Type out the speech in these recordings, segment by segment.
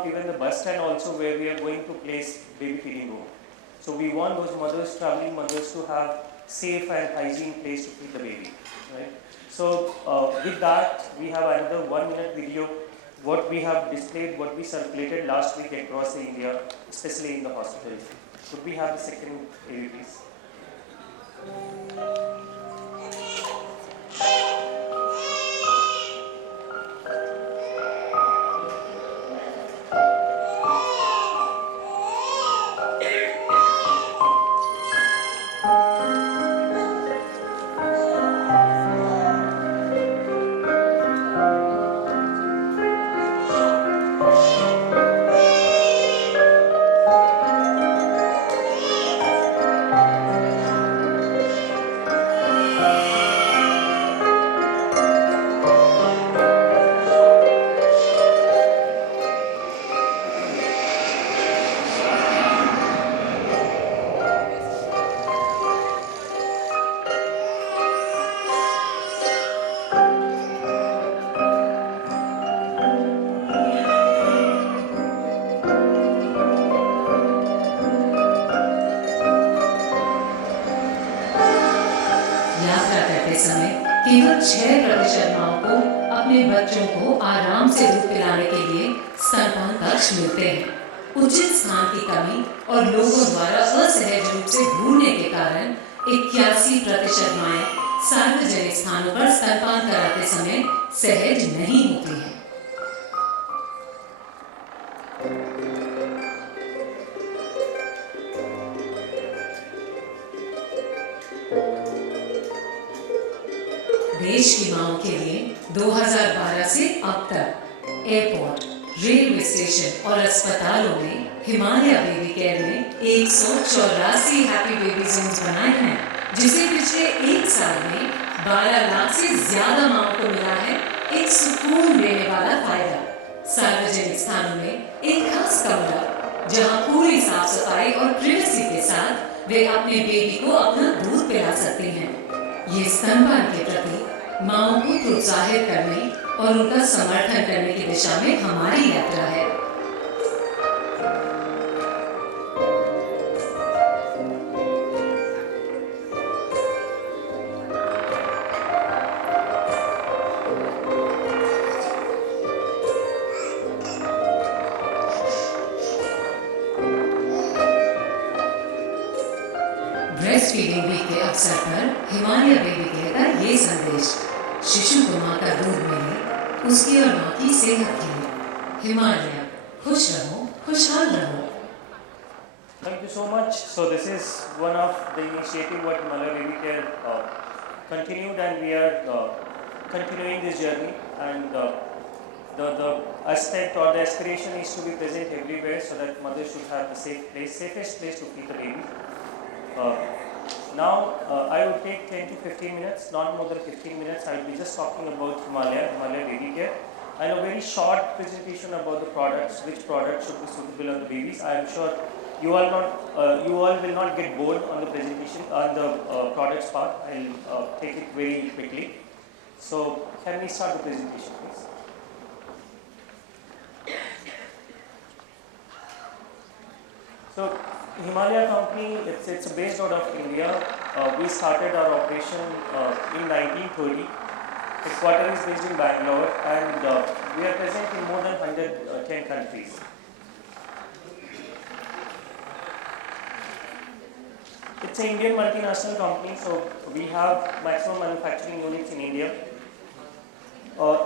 up even the bus stand also where we are going to place baby feeding room. So we want those mothers, traveling mothers, to have safe and hygiene place to feed the baby, right? So with that, we have another 1-minute video, what we have displayed, what we circulated last week across India, especially in the hospitals. Could we have the second AV, please? केवल 6% माओं को अपने बच्चों को आराम से दूध पिलाने के लिए स्तनपान कक्ष मिलते हैं। उचित स्थान की कमी और लोगों द्वारा असहज रूप से भूलने के कारण 81% माएं सार्वजनिक स्थानों पर स्तनपान कराते समय सहज नहीं होती हैं। देश की माओं के लिए 2012 से अब तक एयरपोर्ट, रेलवे स्टेशन और अस्पतालों में हिमालय बेबी केयर में 184 हैप्पी बेबी जोन्स बनाए हैं, जिसे पिछले 1 साल में 12 लाख से ज्यादा माओं को मिला है एक सुकून देने वाला फायदा। सार्वजनिक स्थानों में एक खास कमरा जहां पूरी साफ सफाई और प्रिवेसी के साथ वे अपने बेबी को अपना दूध पिला सकते हैं। ये स्तनपान के प्रति माओं को प्रोत्साहित करने और उनका समर्थन करने की दिशा में हमारी यात्रा है। ब्रेस्ट फीडिंग वीक के अवसर पर हिमालय बेबी केयर का ये संदेश, शिशु को माँ का दूध मिले, उसकी और माँ की सेहत के लिए। हिमालय, खुश रहो, खुशहाल रहो। Thank you so much. So this is one of the initiative what Himalaya Baby Care continued, and we are continuing this journey. And the aspect or the aspiration is to be present everywhere, so that mothers should have the safest place to feed the baby. Now I will take 10 to 15 minutes, not more than 15 minutes. I will be just talking about Himalaya Baby Care, and a very short presentation about the products, which products should be suitable on the babies. I am sure you all will not get bored on the presentation, on the products part. I will take it very quickly. So can we start the presentation, please? So Himalaya company, it's based out of India. We started our operation in 1930. Headquarters is based in Bangalore, and we are present in more than 110 countries. It's an Indian multinational company, so we have maximum manufacturing units in India.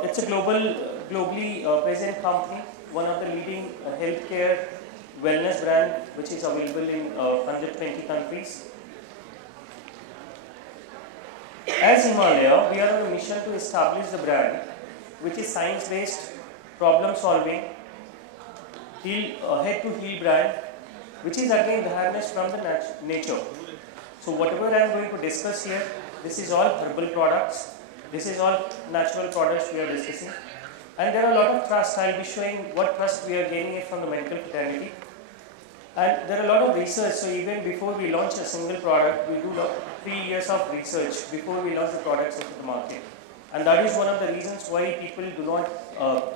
It's a globally present company, one of the leading healthcare wellness brand, which is available in 120 countries. As Himalaya, we are on a mission to establish the brand, which is science-based, problem-solving, head-to-heel brand, which is again harnessed from the nature. So whatever I am going to discuss here, this is all herbal products. This is all natural products we are discussing. And there are a lot of trust. I will be showing what trust we are gaining it from the medical fraternity. And there are a lot of research, so even before we launch a single product, we do 3 years of research before we launch the products into the market. And that is one of the reasons why people do not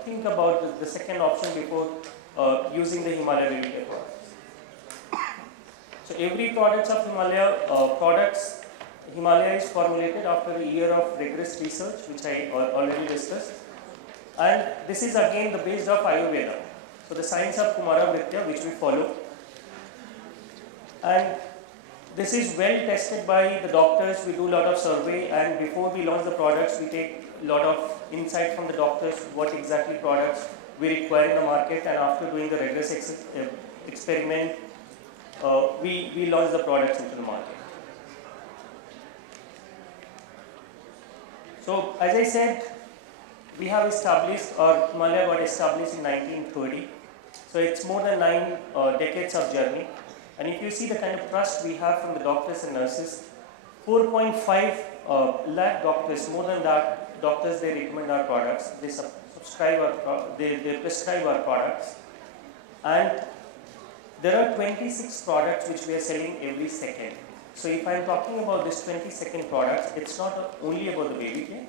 think about the second option before using the Himalaya baby care products. So every product of Himalaya is formulated after a year of rigorous research, which I already discussed. And this is again the base of Ayurveda. So the science of Kumara Vritya, which we follow. And this is well tested by the doctors. We do a lot of survey, and before we launch the products, we take a lot of insight from the doctors, what exactly products we require in the market, and after doing the rigorous experiment, we launch the products into the market. So as I said, we have established, or Himalaya got established in 1930. So it's more than 9 decades of journey. And if you see the kind of trust we have from the doctors and nurses, 4.5 lakh doctors, more than that, doctors, they recommend our products, they they prescribe our products. And there are 26 products which we are selling every second. So if I am talking about this 22nd products, it's not only about the baby care,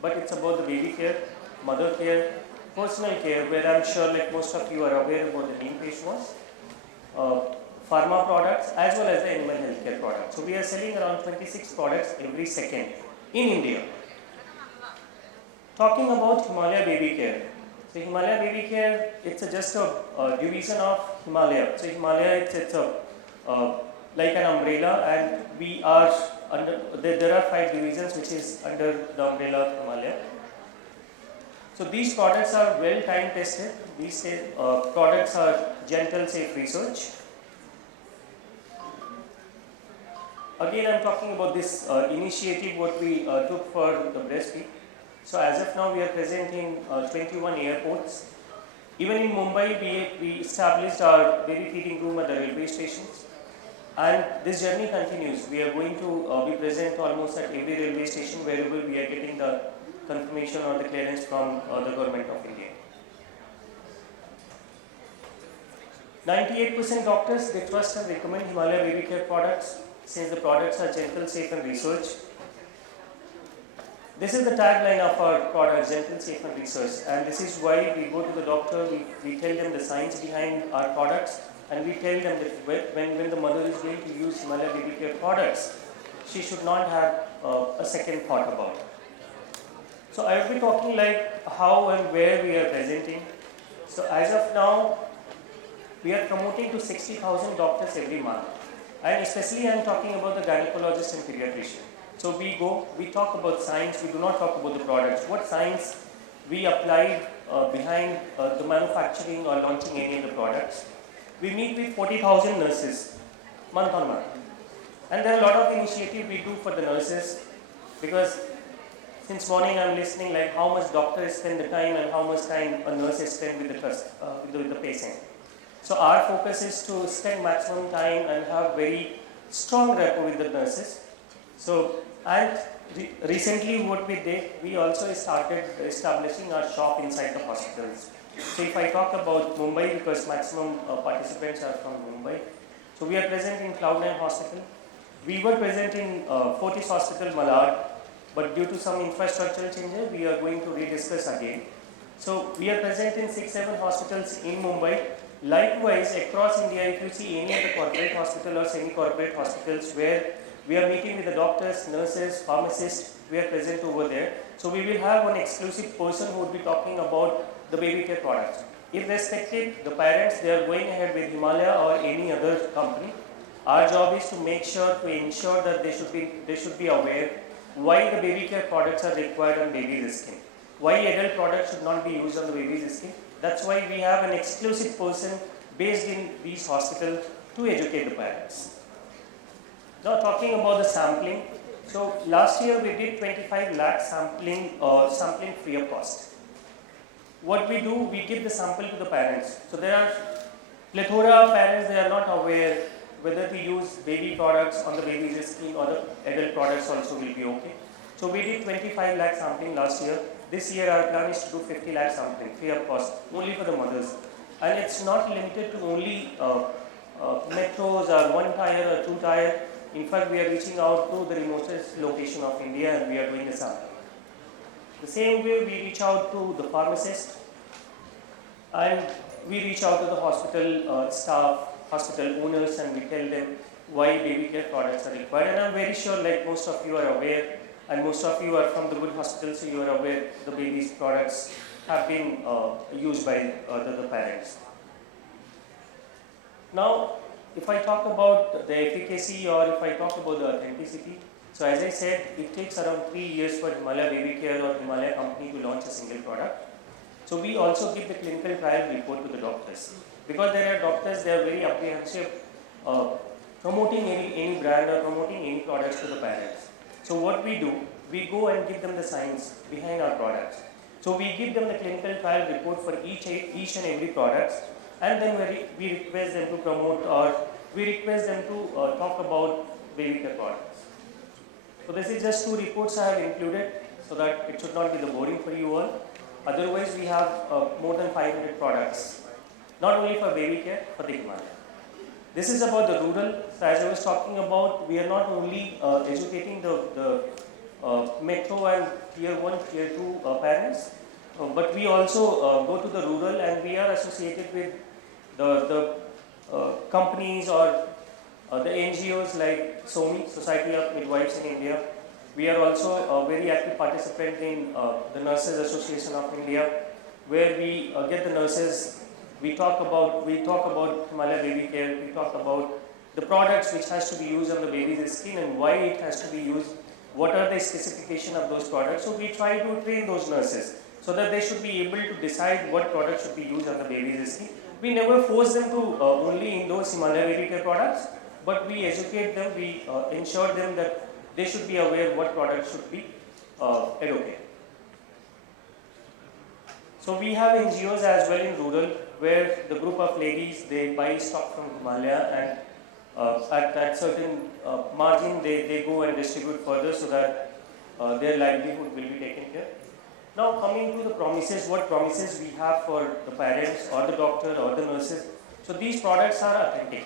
but it's about the baby care, mother care, personal care, where I'm sure like most of you are aware about the neem face wash, pharma products, as well as the animal healthcare products. So we are selling around 26 products every second in India. Talking about Himalaya baby care. So Himalaya baby care, it's just a division of Himalaya. So Himalaya, it's like an umbrella, and we are under, there are 5 divisions which is under the umbrella of Himalaya. So these products are well time tested. These products are gentle, safe research. Again, I am talking about this initiative what we took for the breastfeed. So as of now, we are present in 21 airports. Even in Mumbai, we established our baby feeding room at the railway stations. And this journey continues. We are going to be present almost at every railway station wherever we are getting the confirmation or the clearance from the government of India. 98% doctors, they trust and recommend Himalaya baby care products since the products are gentle, safe and research. This is the tagline of our product, gentle, safe and research, and this is why we go to the doctor, we tell them the science behind our products, and we tell them that when the mother is going to use Himalaya baby care products, she should not have a second thought about it. So I will be talking like how and where we are presenting. So as of now, we are promoting to 60,000 doctors every month, and especially I am talking about the gynecologist and pediatrician. So we talk about science, we do not talk about the products. What science we applied behind the manufacturing or launching any of the products. We meet with 40,000 nurses month on month. And there are a lot of initiatives we do for the nurses, because since morning I am listening like how much doctors spend the time and how much time a nurse spend with the patient. So our focus is to spend maximum time and have very strong rapport with the nurses. So, and recently what we did, we also started establishing our shop inside the hospitals. So if I talk about Mumbai, because maximum participants are from Mumbai. So we are present in Cloud9 Hospital. We were present in Fortis Hospital, Malad, but due to some infrastructural changes, we are going to rediscuss again. So we are present in 6-7 hospitals in Mumbai. Likewise, across India, if you see any of the corporate hospital or semi-corporate hospitals where we are meeting with the doctors, nurses, pharmacists, we are present over there. So we will have one exclusive person who will be talking about the baby care products. Irrespective, the parents, they are going ahead with Himalaya or any other company. Our job is to make sure, to ensure that they should be aware why the baby care products are required on baby's skin. Why adult products should not be used on the baby's skin. That's why we have an exclusive person based in these hospitals to educate the parents. Now talking about the sampling. So last year we did 25 lakh sampling free of cost. What we do, we give the sample to the parents. So there are plethora of parents, they are not aware whether to use baby products on the baby's skin or the adult products also will be okay. So we did 25 lakh sampling last year. This year our plan is to do 50 lakh sampling free of cost, only for the mothers. And it's not limited to only metros or 1 tier or 2 tier. In fact, we are reaching out to the remotest location of India and we are doing the sampling. The same way we reach out to the pharmacist, and we reach out to the hospital staff, hospital owners, and we tell them why baby care products are required. And I'm very sure, like most of you are aware, and most of you are from the good hospitals, so you are aware the baby's products have been used by the parents. Now, if I talk about the efficacy or if I talk about the authenticity, so as I said, it takes around 3 years for Himalaya Baby Care or Himalaya company to launch a single product. So we also give the clinical trial report to the doctors. Because there are doctors, they are very apprehensive promoting any brand or promoting any products to the parents. So what we do, we go and give them the science behind our products. So we give them the clinical trial report for each and every product, and then we request them to promote or we request them to talk about baby care products. So this is just 2 reports I have included so that it should not be the boring for you all. Otherwise we have more than 500 products, not only for baby care, for the Himalaya. This is about the rural. So as I was talking about, we are not only educating the metro and tier 1, tier 2 parents, but we also go to the rural, and we are associated with the companies or the NGOs like SOMI, Society of Midwives in India. We are also a very active participant in the Nurses Association of India, where we get the nurses. We talk about Himalaya Baby Care. We talk about the products which has to be used on the baby's skin and why it has to be used. What are the specifications of those products? So we try to train those nurses so that they should be able to decide what product should be used on the baby's skin. We never force them to only endorse Himalaya Baby Care products, but we educate them. We ensure them that they should be aware what products should be advocated. So we have NGOs as well in rural, where the group of ladies, they buy stock from Himalaya, and at certain margin they go and distribute further so that their livelihood will be taken care. Now coming to the promises, what promises we have for the parents or the doctor or the nurses. So these products are authentic.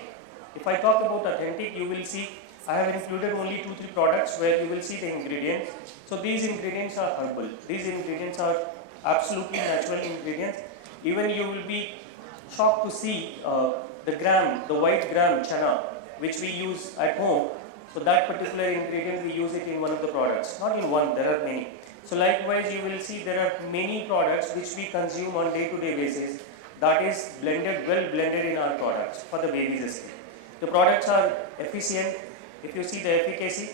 If I talk about authentic, you will see I have included only 2-3 products where you will see the ingredients. So these ingredients are herbal. These ingredients are absolutely natural ingredients. Even you will be shocked to see the white gram chana, which we use at home. So that particular ingredient, we use it in one of the products. Not in one, there are many. So likewise, you will see there are many products which we consume on day-to-day basis that is blended, well blended in our products for the baby's skin. The products are efficient. If you see the efficacy,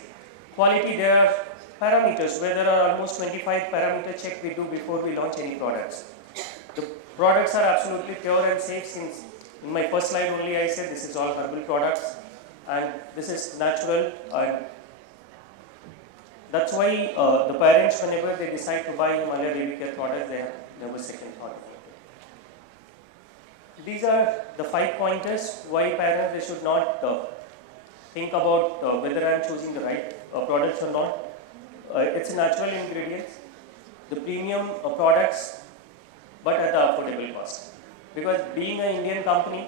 quality, there are parameters where there are almost 25 parameter check we do before we launch any products. The products are absolutely pure and safe, since in my first slide only I said this is all herbal products and this is natural, and that's why the parents, whenever they decide to buy Himalaya Baby Care products, they have never second thought. These are the 5 pointers why parents, they should not think about whether I am choosing the right products or not. It's a natural ingredient, the premium products, but at the affordable cost. Because being an Indian company,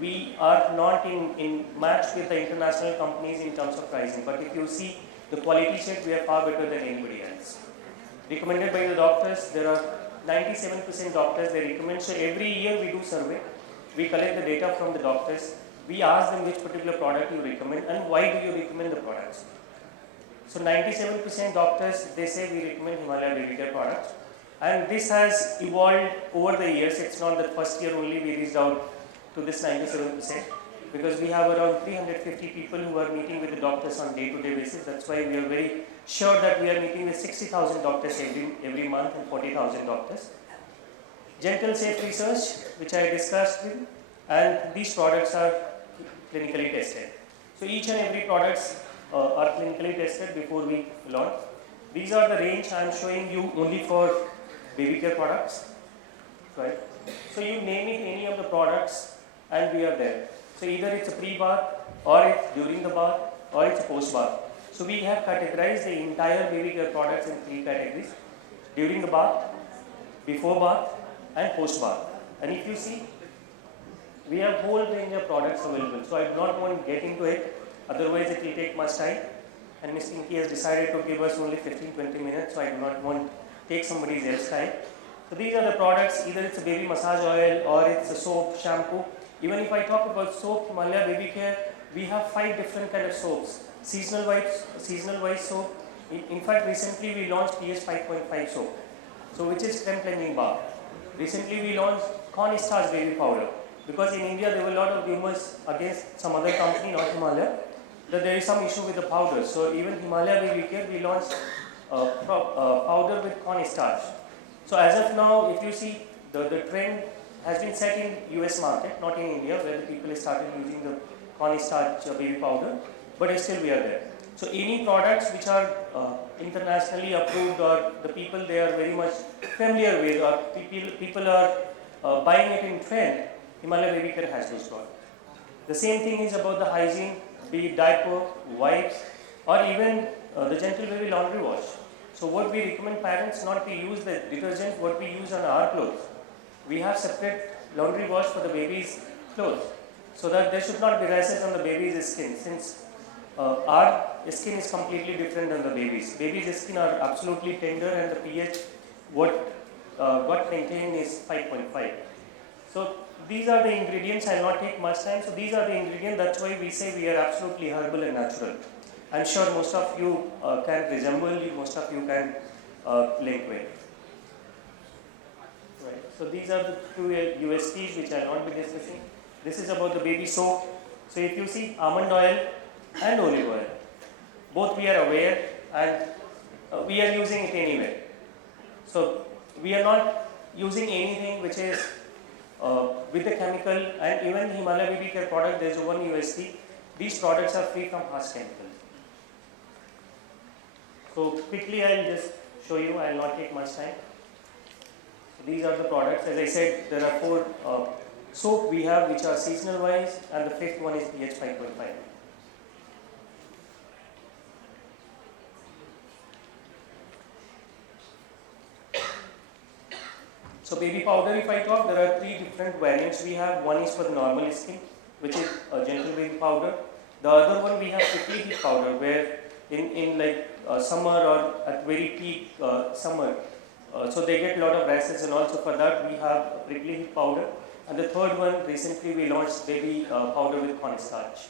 we are not in match with the international companies in terms of pricing. But if you see the quality check, we are far better than anybody else. Recommended by the doctors, there are 97% doctors they recommend. So every year we do survey, we collect the data from the doctors. We ask them which particular product you recommend and why do you recommend the products. So 97% doctors, they say we recommend Himalaya Baby Care products. And this has evolved over the years. It's not that first year only we reached out to this 97%, because we have around 350 people who are meeting with the doctors on day-to-day basis. That's why we are very sure that we are meeting with 60,000 doctors every month and 40,000 doctors. Gentle safe research, which I discussed with, and these products are clinically tested. So each and every products are clinically tested before we launch. These are the range I am showing you only for baby care products, right? So you name it any of the products and we are there. So either it's a pre-bath, or it's during the bath, or it's a post-bath. So we have categorized the entire baby care products in 3 categories: during the bath, before bath, and post-bath. And if you see, we have whole range of products available. So I do not want to get into it, otherwise it will take much time. And Ms. Pinky has decided to give us only 15-20 minutes, so I do not want to take somebody else's time. So these are the products, either it's a baby massage oil or it's a soap, shampoo. Even if I talk about soap, Himalaya Baby Care, we have 5 different kind of soaps. Seasonal wise soap. In fact, recently we launched pH 5.5 soap, so which is creme cleansing bar. Recently we launched cornstarch baby powder, because in India there were a lot of rumors against some other company, not Himalaya, that there is some issue with the powder. So even Himalaya Baby Care, we launched powder with cornstarch. So as of now, if you see, the trend has been set in US market, not in India, where the people started using the cornstarch baby powder, but still we are there. So any products which are internationally approved, or the people they are very much familiar with, or people are buying it in trend, Himalaya Baby Care has those products. The same thing is about the hygiene, be it diaper, wipes, or even the gentle baby laundry wash. So what we recommend parents not to use the detergent what we use on our clothes. We have separate laundry wash for the baby's clothes, so that there should not be rashes on the baby's skin, since our skin is completely different than the baby's. Baby's skin are absolutely tender, and the pH what got maintained is 5.5. So these are the ingredients. I will not take much time. So these are the ingredients. That's why we say we are absolutely herbal and natural. I'm sure most of you can resemble, most of you can link with. Right. So these are the 2 USPs which I will not be discussing. This is about the baby soap. So if you see almond oil and olive oil, both we are aware, and we are using it anyway. So we are not using anything which is with the chemical, and even Himalaya Baby Care product, there is one USP. These products are free from harsh chemicals. So quickly I will just show you, I will not take much time. So these are the products. As I said, there are 4 soap we have which are seasonal wise, and the 5th one is pH 5.5. So baby powder, if I talk, there are 3 different variants we have. One is for the normal skin, which is a gentle baby powder. The other one we have prickly heat powder, where in like summer or at very peak summer, so they get a lot of rashes, and also for that we have prickly heat powder. And the third one, recently we launched baby powder with cornstarch.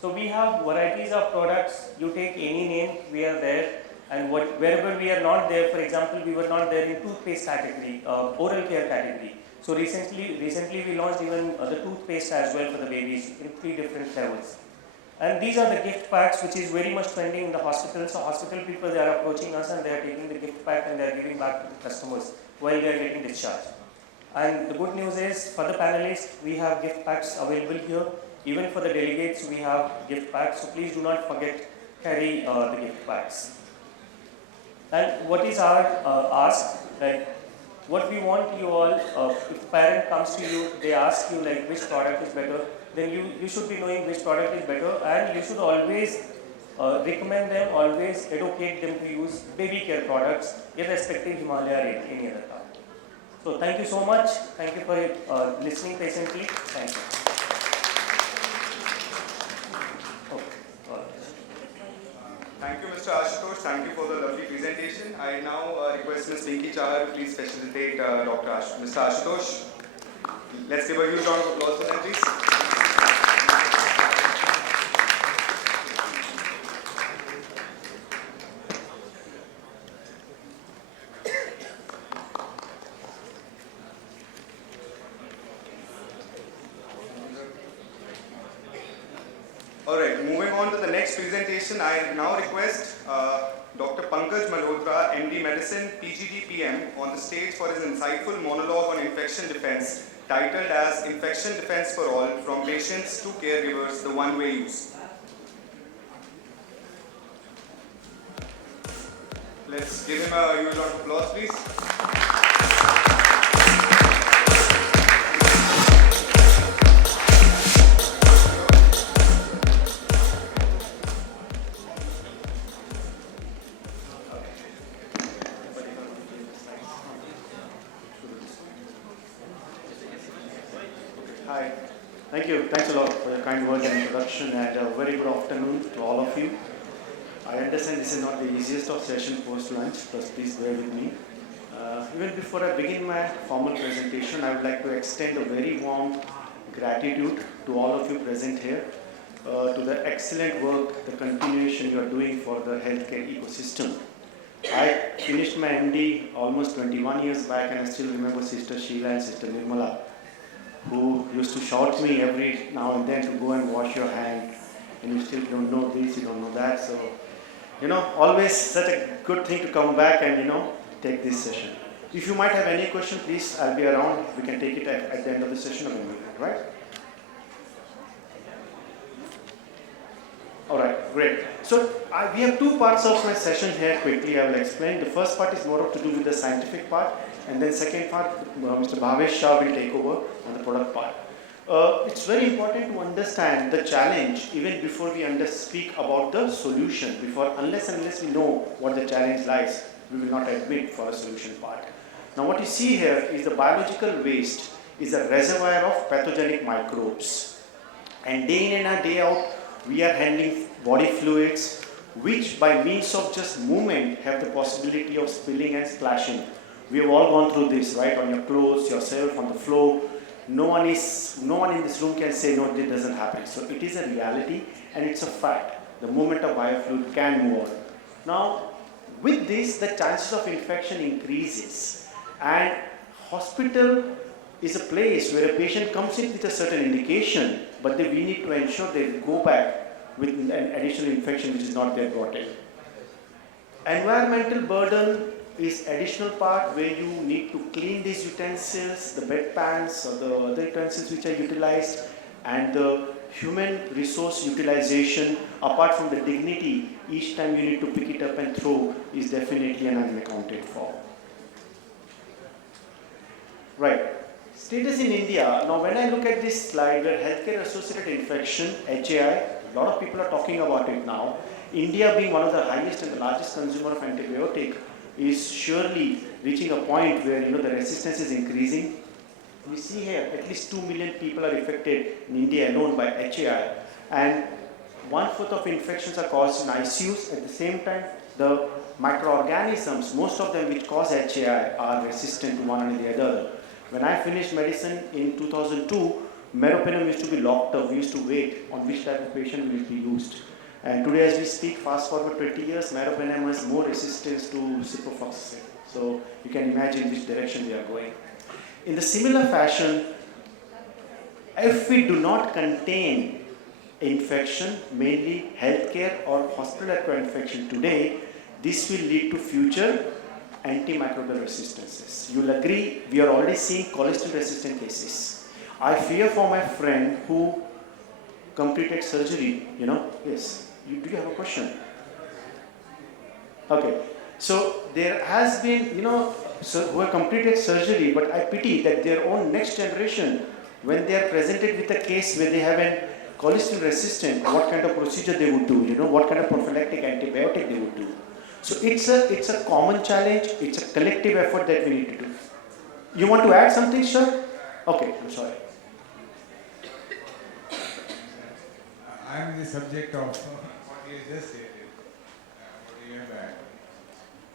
So we have varieties of products. You take any name, we are there. And wherever we are not there, for example, we were not there in toothpaste category, oral care category. So recently we launched even the toothpaste as well for the babies in 3 different flavors. And these are the gift packs, which is very much trending in the hospital. So hospital people, they are approaching us and they are taking the gift pack and they are giving back to the customers while they are getting discharged. And the good news is, for the panelists, we have gift packs available here. Even for the delegates, we have gift packs. So please do not forget, carry the gift packs. And what is our ask? Like, what we want you all, if a parent comes to you, they ask you like which product is better, then you should be knowing which product is better, and you should always recommend them, always educate them to use baby care products, irrespective Himalaya or any other product. So thank you so much. Thank you for listening patiently. Thank you. Thank you, Mr. Ashutosh. Thank you for the lovely presentation. I now request Ms. Pinky Chahar to please facilitate Mr. Ashutosh. Let's give a huge round of applause for them, please. Alright, moving on to the next presentation, I now request Dr. Pankaj Malhotra, MD Medicine, PGD PM, on the stage for his insightful monologue on infection defense, titled as Infection Defense for All, From Patients to Caregivers, the One-Way Use. Let's give him a huge round of applause, please. Hi. Thank you. Thanks a lot for your kind words and introduction, and a very good afternoon to all of you. I understand this is not the easiest of session post-lunch, but please bear with me. even before I begin my formal presentation, I would like to extend a very warm gratitude to all of you present here, to the excellent work, the continuation you are doing for the healthcare ecosystem. I finished my MD almost 21 years back, and I still remember Sister Sheila and Sister Nirmala, who used to shout me every now and then to go and wash your hand, and you still don't know this, you don't know that. So, always such a good thing to come back and, take this session. If you might have any question, please, I'll be around. We can take it at the end of the session or when we're right? All right, great. So we have two parts of my session here. Quickly, I will explain. The first part is more to do with the scientific part, and then second part, Mr. Bhavesh Shah will take over on the product part. It's very important to understand the challenge even before we speak about the solution. Unless we know what the challenge lies, we will not admit for a solution part. Now what you see here is the biological waste is a reservoir of pathogenic microbes. And day in and day out, we are handling body fluids, which by means of just movement have the possibility of spilling and splashing. We have all gone through this, right? On your clothes, yourself, on the floor. No one in this room can say, no, this doesn't happen. So it is a reality and it's a fact. The movement of biofluid can move on. Now, with this, the chances of infection increases. And hospital is a place where a patient comes in with a certain indication, but we need to ensure they go back with an additional infection which is not there brought in. Environmental burden is additional part where you need to clean these utensils, the bedpans or the other utensils which are utilized, and the human resource utilization, apart from the dignity, each time you need to pick it up and throw, is definitely an unaccounted for. Right. Status in India. Now when I look at this slide where healthcare associated infection, HAI, a lot of people are talking about it now. India being one of the highest and the largest consumer of antibiotic is surely reaching a point where the resistance is increasing. We see here at least 2 million people are affected in India alone by HAI, and 1/4 of infections are caused in ICUs. At the same time, the microorganisms, most of them which cause HAI, are resistant to one another the other. When I finished medicine in 2002, meropenem used to be locked up. We used to wait on which type of patient will be used. And today as we speak, fast forward 20 years, meropenem has more resistance to ciprofloxacin. So you can imagine which direction we are going. In the similar fashion, if we do not contain infection, mainly healthcare or hospital-acquired infection today, this will lead to future antimicrobial resistances. You'll agree, we are already seeing cholesterol-resistant cases. I fear for my friend who completed surgery, yes. Do you have a question? Okay. So there has been, who have completed surgery, but I pity that their own next generation, when they are presented with a case where they have a cholesterol resistant, what kind of procedure they would do, what kind of prophylactic antibiotic they would do. So it's a common challenge, it's a collective effort that we need to do. You want to add something, sir? Okay, I'm sorry. I'm the subject of what you just stated. 1 year back,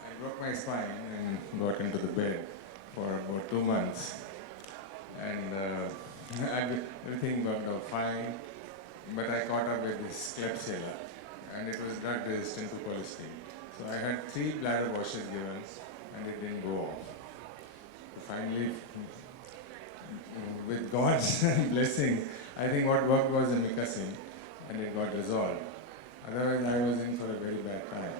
I broke my spine and got into the bed for about 2 months. And everything worked out fine, but I caught up with this Klebsiella, and it was drug resistant to cholesterol. So I had 3 bladder washes given, and it didn't go off. Finally, with God's blessing, I think what worked was the Micacin, and it got resolved. Otherwise, I was in for a very bad time.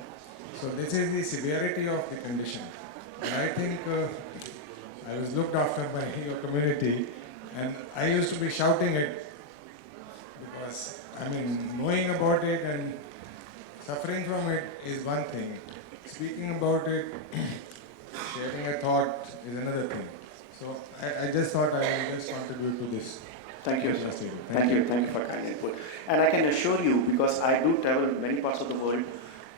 So this is the severity of the condition. And I think I was looked after by your community, and I used to be shouting it because, knowing about it and suffering from it is one thing. Speaking about it, sharing a thought is another thing. So I just thought I would just contribute to this. Thank you. Thank you for kind input. And I can assure you, because I do travel in many parts of the world,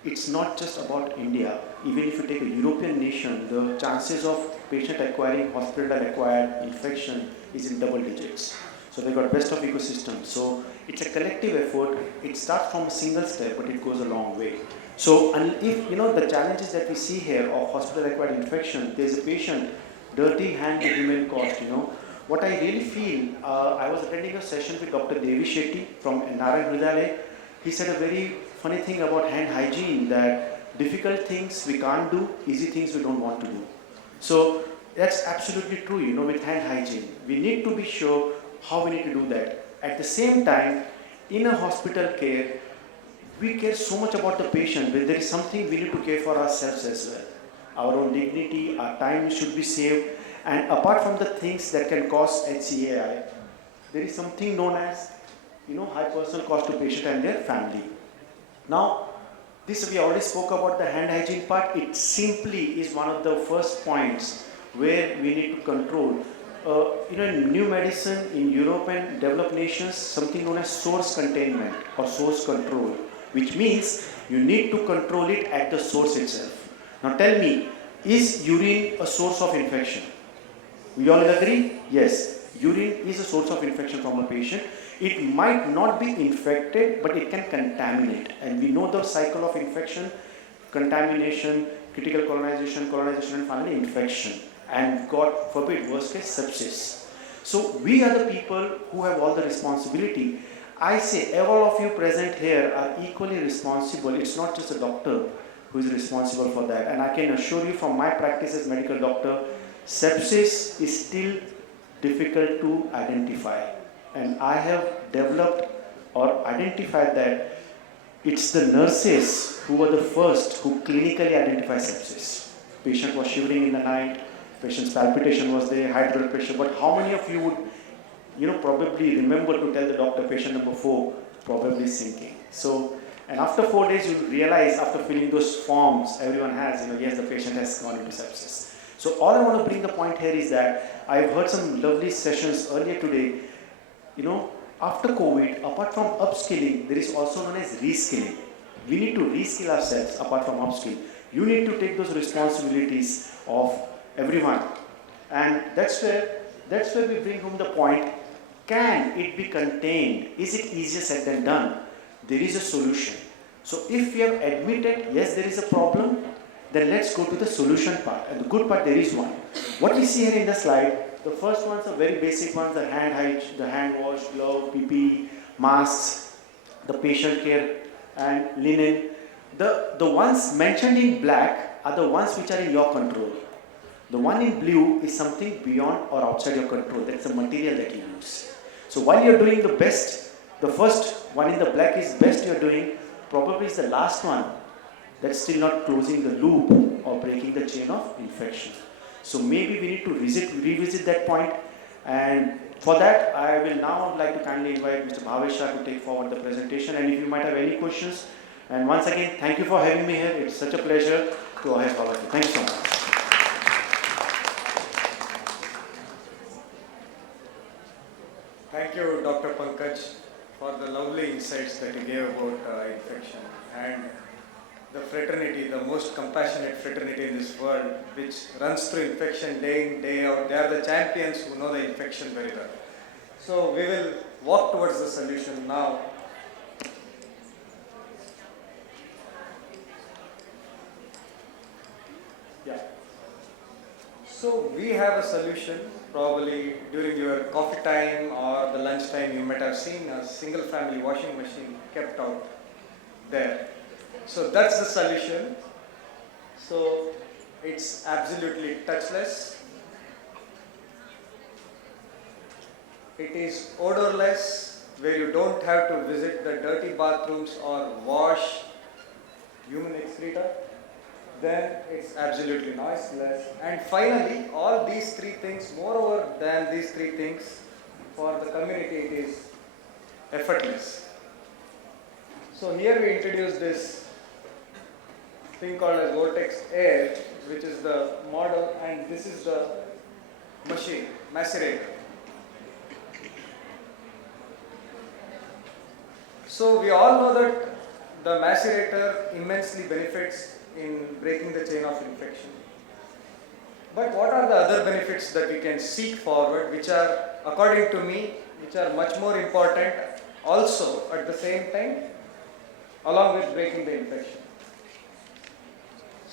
it's not just about India. Even if you take a European nation, the chances of patient acquiring hospital-acquired infection is in double digits. So they've got best of ecosystem. So it's a collective effort. It starts from a single step, but it goes a long way. So, and if the challenges that we see here of hospital-acquired infection, there's a patient, dirty hand to human cost. What I really feel, I was attending a session with Dr. Devi Shetty from Narayan Hridayalaya. He said a very funny thing about hand hygiene, that difficult things we can't do, easy things we don't want to do. So that's absolutely true, with hand hygiene. We need to be sure how we need to do that. At the same time, in a hospital care, we care so much about the patient, but there is something we need to care for ourselves as well. Our own dignity, our time should be saved. And apart from the things that can cause HCAI, there is something known as, high personal cost to patient and their family. Now, this we already spoke about the hand hygiene part. It simply is one of the first points where we need to control. In new medicine in Europe and developed nations, something known as source containment or source control, which means you need to control it at the source itself. Now tell me, is urine a source of infection? We all agree? Yes, urine is a source of infection from a patient. It might not be infected, but it can contaminate. And we know the cycle of infection: contamination, critical colonization, and finally infection. And God forbid, worst case, sepsis. So we are the people who have all the responsibility. I say all of you present here are equally responsible. It's not just a doctor who is responsible for that. And I can assure you from my practice as medical doctor, sepsis is still difficult to identify. And I have developed or identified that it's the nurses who were the first who clinically identify sepsis. Patient was shivering in the night, patient's palpitation was there, high blood pressure. But how many of you would probably remember to tell the doctor patient number 4 probably sinking? So, and after 4 days, you realize after filling those forms everyone has, yes, the patient has gone into sepsis. So all I want to bring the point here is that I've heard some lovely sessions earlier today. After COVID, apart from upskilling, there is also known as reskilling. We need to reskill ourselves apart from upskill. You need to take those responsibilities of everyone. And that's where we bring home the point. Can it be contained? Is it easier said than done? There is a solution. So if we have admitted, yes, there is a problem, then let's go to the solution part. And the good part, there is one. What we see here in the slide, the first ones are very basic ones: the hand hygiene, the hand wash, glove, PPE, masks, the patient care, and linen. The ones mentioned in black are the ones which are in your control. The one in blue is something beyond or outside your control. That's the material that you use. So while you're doing the best, the first one in the black is best you're doing, probably is the last one that's still not closing the loop or breaking the chain of infection. So maybe we need to revisit that point. And for that, I will now like to kindly invite Mr. Bhavesha to take forward the presentation. And if you might have any questions, and once again, thank you for having me here. It's such a pleasure to host all of you. Thank you so much. Thank you, Dr. Pankaj, for the lovely insights that you gave about infection and the fraternity, the most compassionate fraternity in this world, which runs through infection day in, day out. They are the champions who know the infection very well. So we will walk towards the solution now. Yeah. So we have a solution. Probably during your coffee time or the lunch time, you might have seen a single family washing machine kept out there. So that's the solution. So it's absolutely touchless. It is odorless, where you don't have to visit the dirty bathrooms or wash human excreta. Then it's absolutely noiseless. And finally, all these three things, moreover than these three things, for the community it is effortless. So here we introduce this thing called as Vortex Air, which is the model, and this is the machine, macerator. So we all know that the macerator immensely benefits in breaking the chain of infection. But what are the other benefits that we can seek forward, which are, according to me, which are much more important also at the same time, along with breaking the infection?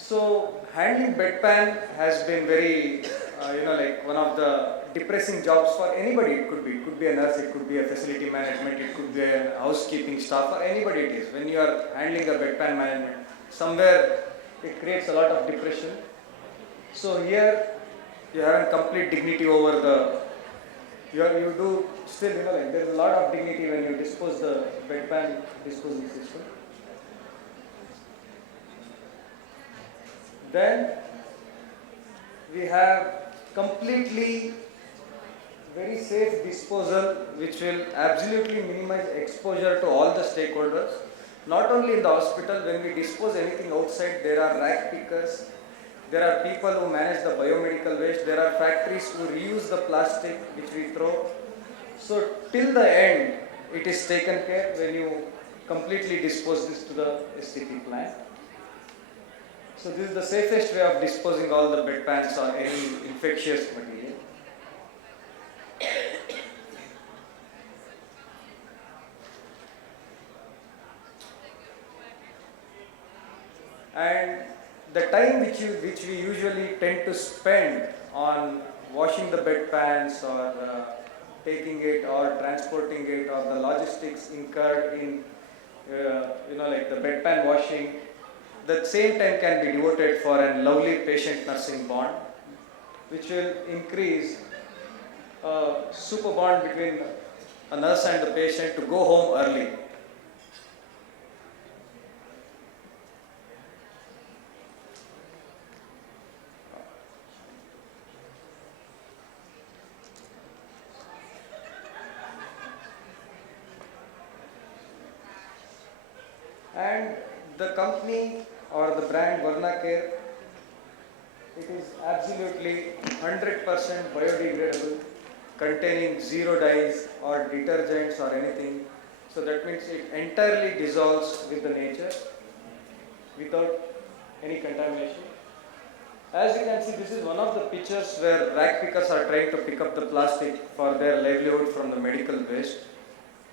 So handling bedpan has been very, like one of the depressing jobs for anybody. It could be a nurse, it could be a facility management, it could be a housekeeping staff, or anybody it is. When you are handling a bedpan management, somewhere it creates a lot of depression. So here you have complete dignity over the. You do still, like there is a lot of dignity when you dispose the bedpan disposal system. Then we have completely very safe disposal which will absolutely minimize exposure to all the stakeholders. Not only in the hospital, when we dispose anything outside, there are rack pickers, there are people who manage the biomedical waste, there are factories who reuse the plastic which we throw. So till the end, it is taken care when you completely dispose this to the STP plant. So this is the safest way of disposing all the bedpans or any infectious material. And the time which we usually tend to spend on washing the bedpans or taking it or transporting it or the logistics incurred in like the bedpan washing, that same time can be devoted for a lovely patient nursing bond, which will increase a super bond between a nurse and the patient to go home early. And the company or the brand Varnacare, it is absolutely 100% biodegradable, containing zero dyes or detergents or anything. So that means it entirely dissolves with the nature without any contamination. As you can see, this is one of the pictures where rack pickers are trying to pick up the plastic for their livelihood from the medical waste.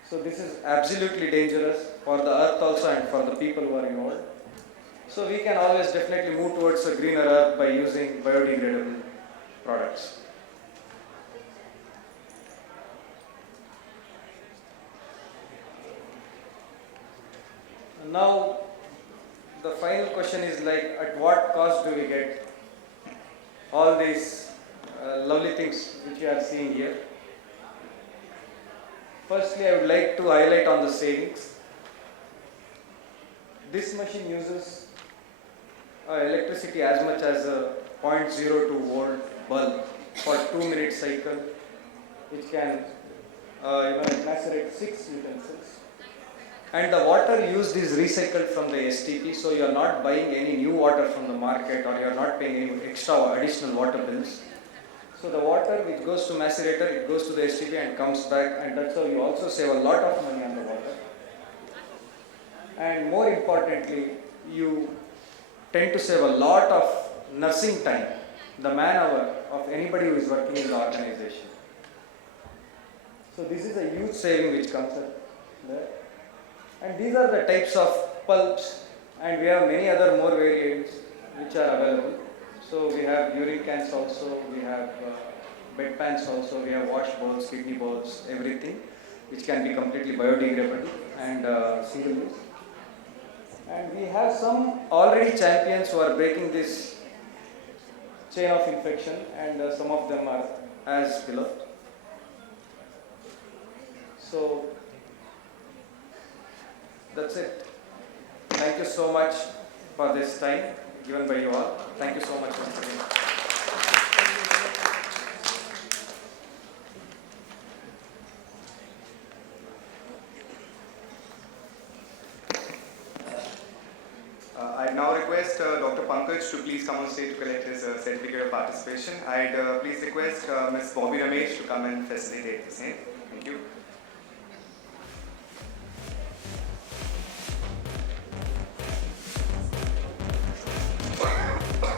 So this is absolutely dangerous for the earth also and for the people who are involved. So we can always definitely move towards a greener earth by using biodegradable products. Now the final question is like, at what cost do we get all these lovely things which you are seeing here? Firstly, I would like to highlight on the savings. This machine uses electricity as much as a 0.02 volt bulb for 2-minute cycle, which can macerate 6 utensils. And the water used is recycled from the STP, so you are not buying any new water from the market or you are not paying any extra additional water bills. So the water which goes to macerator, it goes to the STP and comes back, and that's how you also save a lot of money on the water. And more importantly, you tend to save a lot of nursing time, the man hour of anybody who is working in the organization. So this is a huge saving which comes up there. And these are the types of pulps, and we have many other more variants which are available. So we have urine cans also, we have bedpans also, we have wash bowls, kidney bowls, everything which can be completely biodegradable and single use. And we have some already champions who are breaking this chain of infection, and some of them are as below. So that's it. Thank you so much for this time given by you all. Thank you so much once again. I now request Dr. Pankaj to please come on stage to collect his certificate of participation. I'd please request Ms. Bobby Ramesh to come and facilitate the same. Thank you.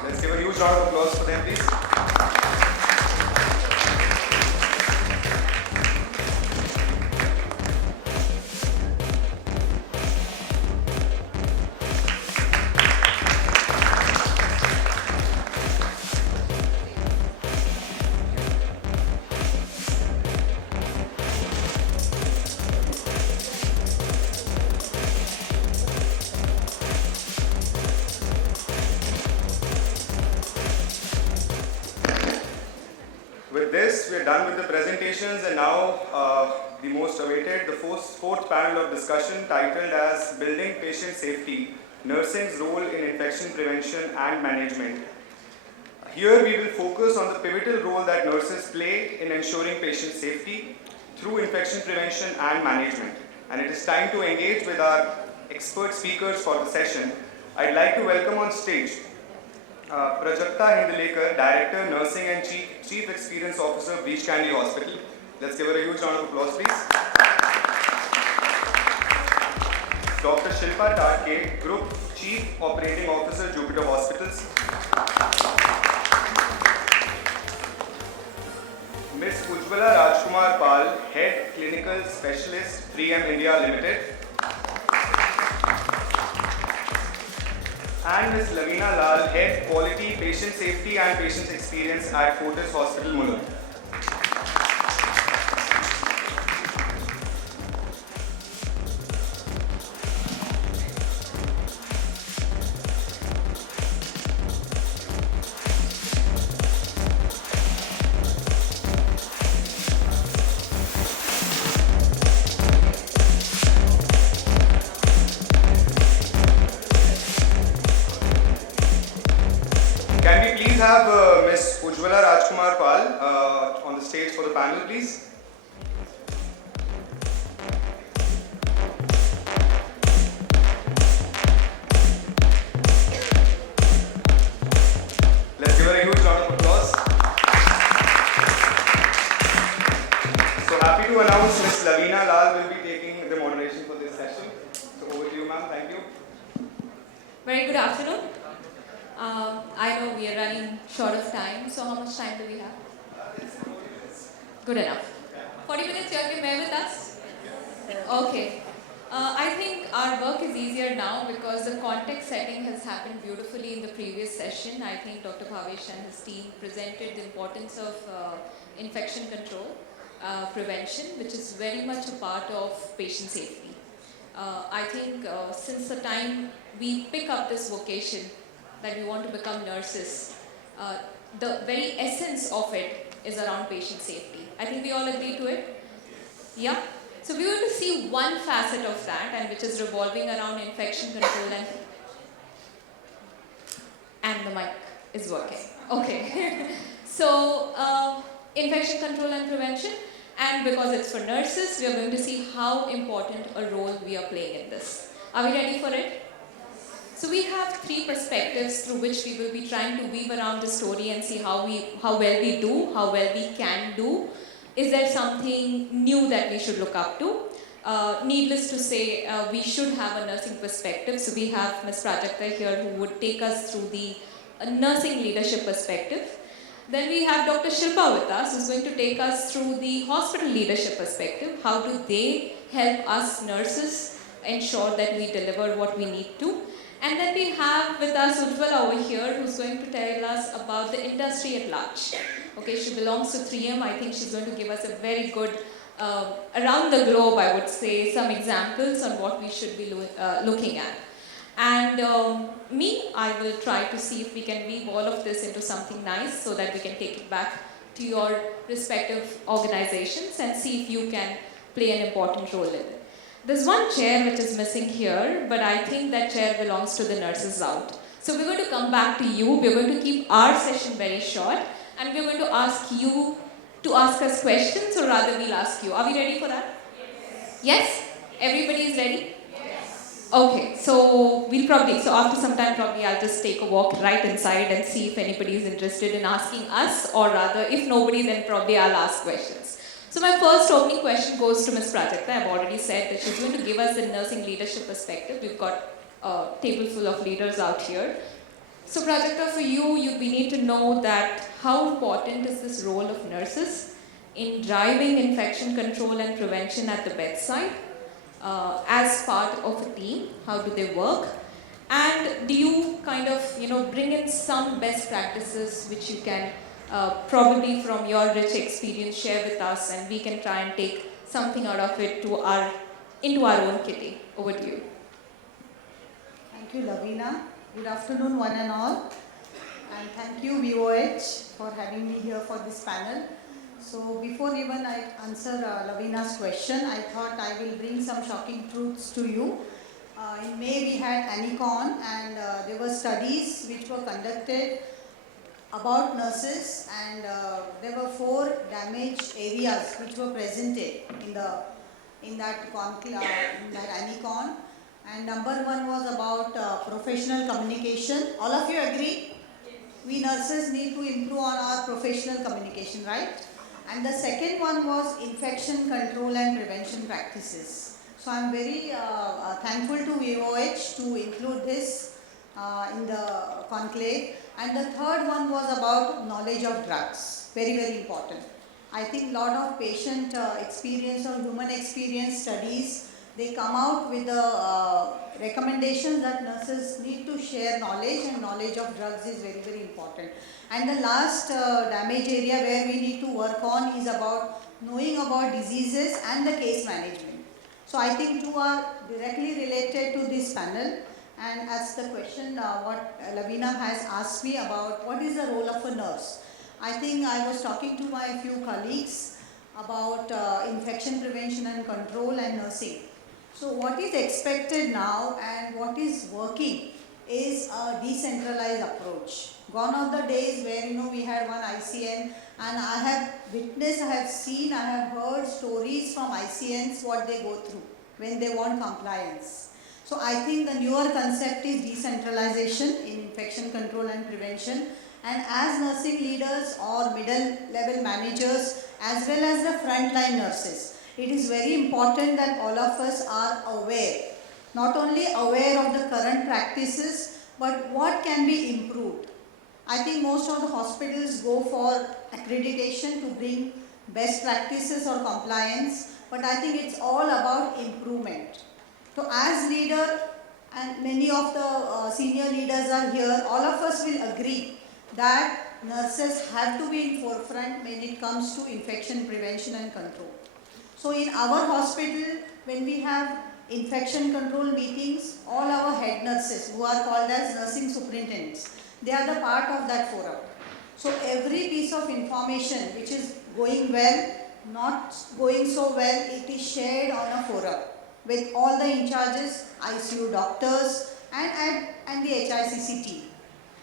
Let's give a huge round of applause for them, please. presentations, and now the most awaited, the fourth panel of discussion titled as Building Patient Safety, Nursing's Role in Infection Prevention and Management. Here we will focus on the pivotal role that nurses play in ensuring patient safety through infection prevention and management. And it is time to engage with our expert speakers for the session. I'd like to welcome on stage Prajakta Hindlekar, Director, Nursing and Chief Experience Officer, Beach Candy Hospital. Let's give her a huge round of applause, please. Dr. Shilpa Tatke, Group Chief Operating Officer, Jupiter Hospitals. Ms. Ujjwala Rajkumar Pal, Head Clinical Specialist, 3M India Limited. And Ms. Lavina Lal, Head Quality, Patient Safety and Patient Experience at Fortis Hospital, Mulund. Can we please have Ms. Ujjwala Rajkumar Pal on the stage for the panel, please? Let's give her a huge round of applause. So happy to announce Ms. Lavina Lal will be taking the moderation for this session. So over to you, ma'am. Thank you. Very good afternoon. I know we are running short of time, so how much time do we have? Good enough. 40 minutes, you can bear with us? Okay. I think our work is easier now because the context setting has happened beautifully in the previous session. I think Dr. Bhavesh and his team presented the importance of infection control, prevention, which is very much a part of patient safety. I think since the time we pick up this vocation, that we want to become nurses, the very essence of it is around patient safety. I think we all agree to it? Yeah? So we want to see one facet of that, and which is revolving around infection control and the mic is working. Okay. So infection control and prevention, and because it's for nurses, we are going to see how important a role we are playing in this. Are we ready for it? So we have three perspectives through which we will be trying to weave around the story and see how well we do, how well we can do. Is there something new that we should look up to? Needless to say, we should have a nursing perspective. So we have Ms. Prajakta here who would take us through the nursing leadership perspective. Then we have Dr. Shilpa with us, who's going to take us through the hospital leadership perspective. How do they help us nurses ensure that we deliver what we need to? And then we have with us Ujjwala over here, who's going to tell us about the industry at large. Okay, she belongs to 3M. I think she's going to give us a very good, around the globe, I would say, some examples on what we should be looking at. And I will try to see if we can weave all of this into something nice so that we can take it back to your respective organizations and see if you can play an important role in it. There's one chair which is missing here, but I think that chair belongs to the nurses out. So we're going to come back to you. We're going to keep our session very short, and we're going to ask you to ask us questions, or rather we'll ask you. Are we ready for that? Yes? Everybody is ready? Yes. Okay, so after some time probably I'll just take a walk right inside and see if anybody is interested in asking us, or rather if nobody, then probably I'll ask questions. So my first opening question goes to Ms. Prajakta. I've already said that she's going to give us the nursing leadership perspective. We've got a table full of leaders out here. So Prajakta, for you, we need to know that how important is this role of nurses in driving infection control and prevention at the bedside as part of a team? How do they work? And do you kind of, bring in some best practices which you can probably from your rich experience share with us, and we can try and take something out of it into our own kitty? Over to you. Thank you, Lavina. Good afternoon, one and all. And thank you, VOH, for having me here for this panel. So before even I answer Lavina's question, I thought I will bring some shocking truths to you. In May we had Anicon, and there were studies which were conducted about nurses, and there were 4 damaged areas which were presented in that Anicon. And number 1 was about professional communication. All of you agree? We nurses need to improve on our professional communication, right? And the second one was infection control and prevention practices. So I'm very thankful to VOH to include this in the conclave. And the third one was about knowledge of drugs, very, very important. I think a lot of patient experience or human experience studies, they come out with the recommendation that nurses need to share knowledge, and knowledge of drugs is very, very important. And the last damage area where we need to work on is about knowing about diseases and the case management. So I think 2 are directly related to this panel. And as the question what Lavina has asked me about what is the role of a nurse. I think I was talking to my few colleagues about infection prevention and control and nursing. So what is expected now and what is working is a decentralized approach. Gone are the days where we had one ICN, and I have witnessed, I have seen, I have heard stories from ICNs what they go through when they want compliance. So I think the newer concept is decentralization in infection control and prevention, and as nursing leaders or middle level managers as well as the frontline nurses, it is very important that all of us are aware, not only aware of the current practices, but what can be improved. I think most of the hospitals go for accreditation to bring best practices or compliance, but I think it's all about improvement. So as leader, and many of the senior leaders are here, all of us will agree that nurses have to be in forefront when it comes to infection prevention and control. So in our hospital, when we have infection control meetings, all our head nurses who are called as nursing superintendents, they are the part of that forum. So every piece of information which is going well, not going so well, it is shared on a forum with all the in charges, ICU doctors and the HICC team.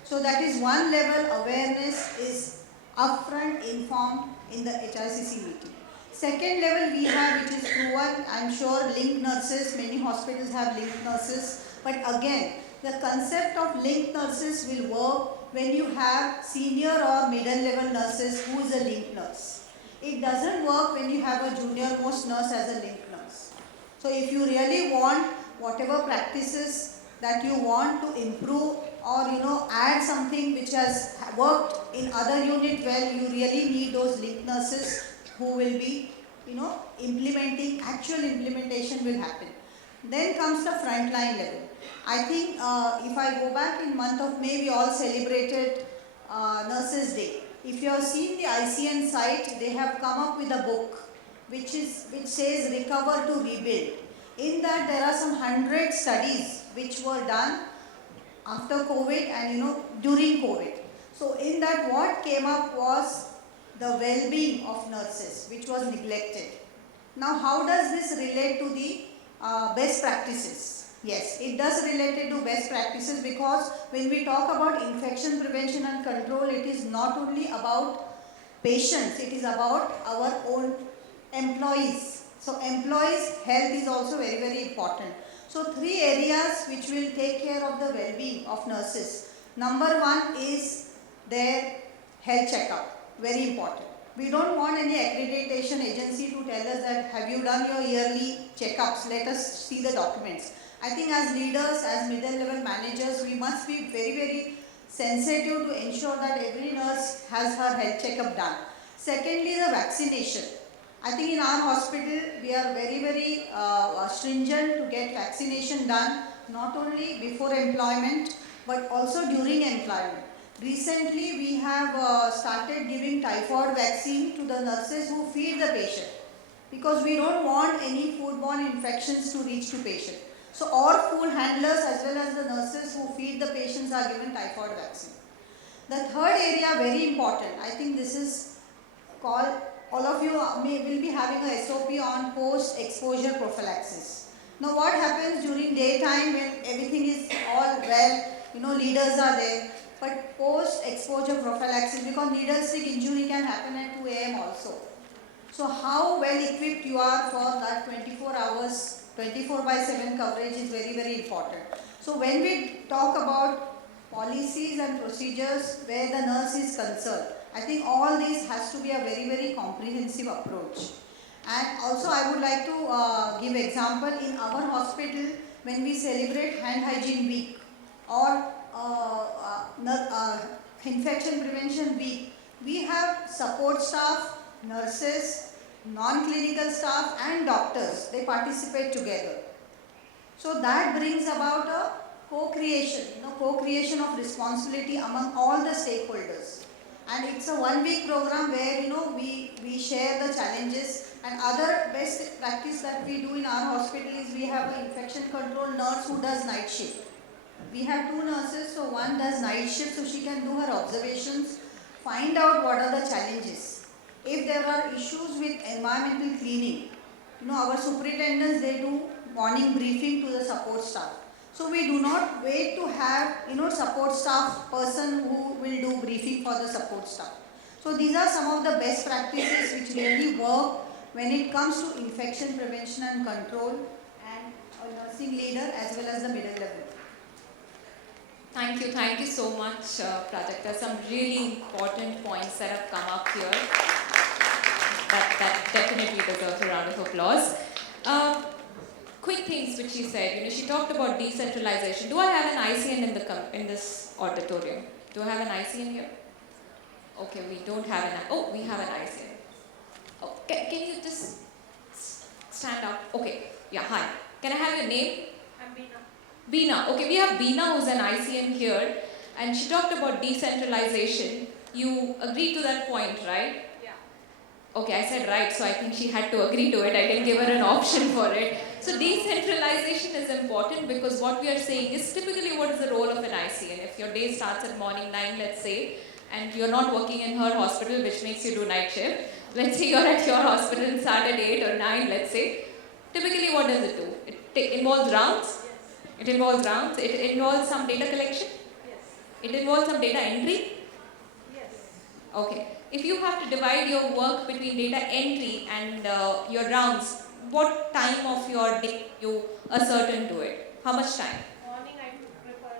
So that is one level awareness is upfront informed in the HICC meeting. Second level we have, which is proven, I'm sure linked nurses, many hospitals have linked nurses, but again, the concept of linked nurses will work when you have senior or middle level nurses who is a linked nurse. It doesn't work when you have a junior most nurse as a linked nurse. So if you really want whatever practices that you want to improve or add something which has worked in other unit well, you really need those linked nurses who will be implementing, actual implementation will happen. Then comes the frontline level. I think if I go back in month of May, we all celebrated Nurses Day. If you have seen the ICN site, they have come up with a book which says Recover to Rebuild. In that there are some 100 studies which were done after COVID and during COVID. So in that what came up was the well-being of nurses, which was neglected. Now how does this relate to the best practices? Yes, it does relate to best practices, because when we talk about infection prevention and control, it is not only about patients, it is about our own employees. So employees' health is also very, very important. So 3 areas which will take care of the well-being of nurses. Number 1 is their health checkup, very important. We don't want any accreditation agency to tell us that have you done your yearly checkups, let us see the documents. I think as leaders, as middle level managers, we must be very, very sensitive to ensure that every nurse has her health checkup done. Secondly, the vaccination. I think in our hospital, we are very, very stringent to get vaccination done, not only before employment, but also during employment. Recently, we have started giving typhoid vaccine to the nurses who feed the patient, because we don't want any foodborne infections to reach to patient. So all food handlers as well as the nurses who feed the patients are given typhoid vaccine. The third area, very important, I think this is called all of you will be having a SOP on post-exposure prophylaxis. Now what happens during daytime when everything is all well, leaders are there, but post-exposure prophylaxis, because needle stick injury can happen at 2 a.m. also. So how well equipped you are for that 24 hours, 24/7 coverage is very, very important. So when we talk about policies and procedures where the nurse is concerned, I think all these has to be a very, very comprehensive approach. And also I would like to give example in our hospital when we celebrate hand hygiene week or infection prevention week, we have support staff, nurses, non-clinical staff and doctors. They participate together. So that brings about a co-creation, co-creation of responsibility among all the stakeholders. And it's a 1-week program where, we share the challenges, and other best practice that we do in our hospital is we have an infection control nurse who does night shift. We have 2 nurses, so one does night shift so she can do her observations, find out what are the challenges. If there are issues with environmental cleaning, our superintendents, they do morning briefing to the support staff. So we do not wait to have, support staff person who will do briefing for the support staff. So these are some of the best practices which really work when it comes to infection prevention and control and a nursing leader as well as the middle level. Thank you so much, Prajakta. Some really important points that have come up here. That definitely deserves a round of applause. Quick things which she said. She talked about decentralization. Do I have an ICN in this auditorium? Do I have an ICN here? Okay, we don't have an. Oh, we have an ICN. Oh, can you just stand up? Okay. Yeah. Hi. Can I have your name? I'm Beena. Beena. Okay, we have Beena who's an ICN here, and she talked about decentralization. You agreed to that point, right? Yeah. Okay, I said right, so I think she had to agree to it. I didn't give her an option for it. So decentralization is important because what we are saying is typically what is the role of an ICN. If your day starts at morning 9, let's say, and you're not working in her hospital, which makes you do night shift. Let's say you're at your hospital and start at 8 or 9, let's say. Typically, what does it do? It involves rounds. It involves rounds. It involves some data collection. Yes. It involves some data entry. Yes. Okay. If you have to divide your work between data entry and your rounds, what time of your day you ascertain to it? How much time? Morning I prefer.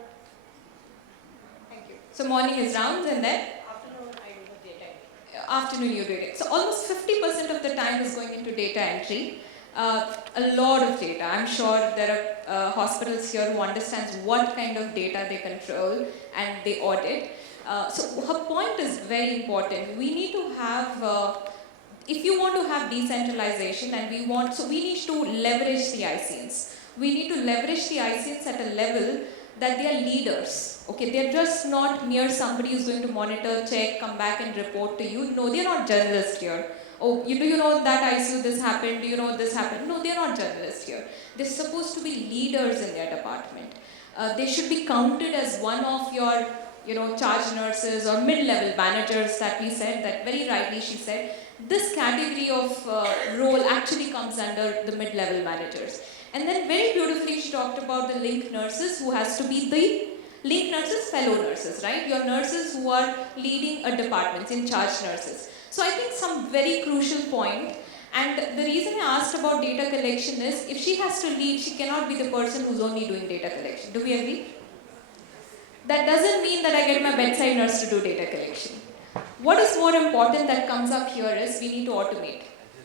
Thank you. So morning is rounds and then? Afternoon I do the data entry. Afternoon you do it. So almost 50% of the time is going into data entry. A lot of data. I'm sure there are hospitals here who understands what kind of data they control and they audit. So her point is very important. We need to have, if you want to have decentralization and we need to leverage the ICNs. We need to leverage the ICNs at a level that they are leaders. Okay, they're just not mere somebody who's going to monitor, check, come back and report to you. No, they're not journalists here. Oh, do you know that ICU this happened? Do you know this happened? No, they're not journalists here. They're supposed to be leaders in their department. They should be counted as one of your, charge nurses or mid-level managers that we said, that very rightly she said. This category of role actually comes under the mid-level managers. And then very beautifully she talked about the link nurses who has to be the link nurses, fellow nurses, right? Your nurses who are leading a department, in charge nurses. So I think some very crucial point, and the reason I asked about data collection is, if she has to lead, she cannot be the person who's only doing data collection. Do we agree? That doesn't mean that I get my bedside nurse to do data collection. What is more important that comes up here is we need to automate.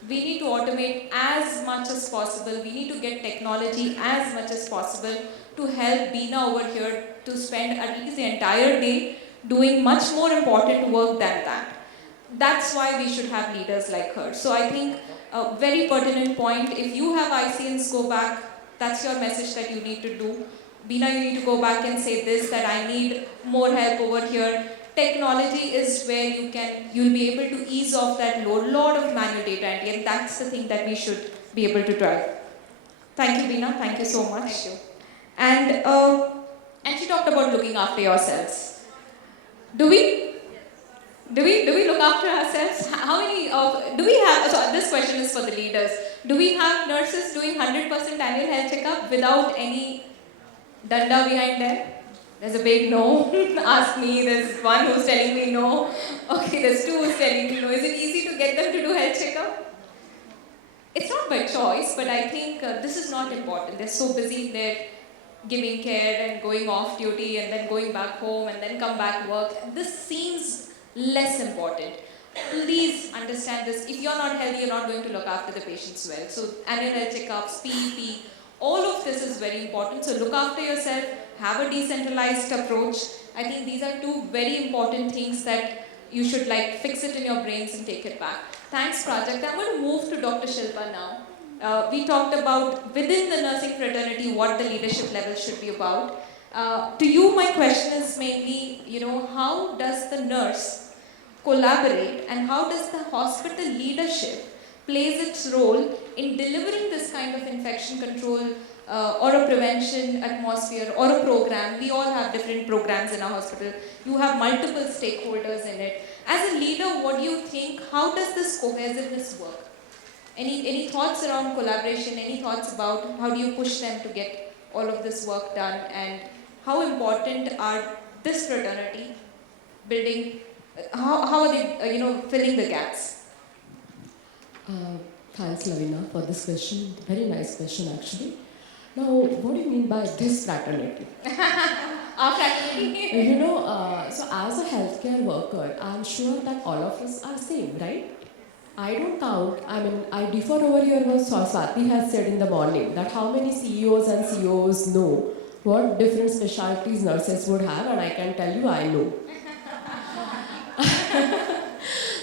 We need to automate as much as possible. We need to get technology as much as possible to help Beena over here to spend at least the entire day doing much more important work than that. That's why we should have leaders like her. So I think a very pertinent point. If you have ICNs, go back. That's your message that you need to do. Beena, you need to go back and say this, that I need more help over here. Technology is where you'll be able to ease off that load, lot of manual data entry, and that's the thing that we should be able to drive. Thank you, Beena. Thank you so much. Thank you. And she talked about looking after yourselves. Do we? Do we look after ourselves? How many do we have? So this question is for the leaders. Do we have nurses doing 100% annual health checkup without any danda behind them? There's a big no. Ask me. There's one who's telling me no. Okay, there's two who's telling me no. Is it easy to get them to do health checkup? It's not by choice, but I think this is not important. They're so busy in their giving care and going off duty and then going back home and then come back work. This seems less important. Please understand this. If you're not healthy, you're not going to look after the patients well. So annual health checkups, PEP, all of this is very important. So look after yourself, have a decentralized approach. I think these are two very important things that you should like fix it in your brains and take it back. Thanks, Prajakta. I'm going to move to Dr. Shilpa now. We talked about within the nursing fraternity what the leadership level should be about. To you, my question is mainly, how does the nurse collaborate and how does the hospital leadership plays its role in delivering this kind of infection control or a prevention atmosphere or a program? We all have different programs in our hospital. You have multiple stakeholders in it. As a leader, what do you think? How does this cohesiveness work? Any thoughts around collaboration? Any thoughts about how do you push them to get all of this work done? And how important are this fraternity building? How are they, filling the gaps? Thanks, Lavina, for this question. Very nice question, actually. Now, what do you mean by this fraternity? Our fraternity. So as a healthcare worker, I'm sure that all of us are same, right? I don't count, I differ over here what Swati has said in the morning, that how many CEOs and COs know what different specialties nurses would have, and I can tell you I know.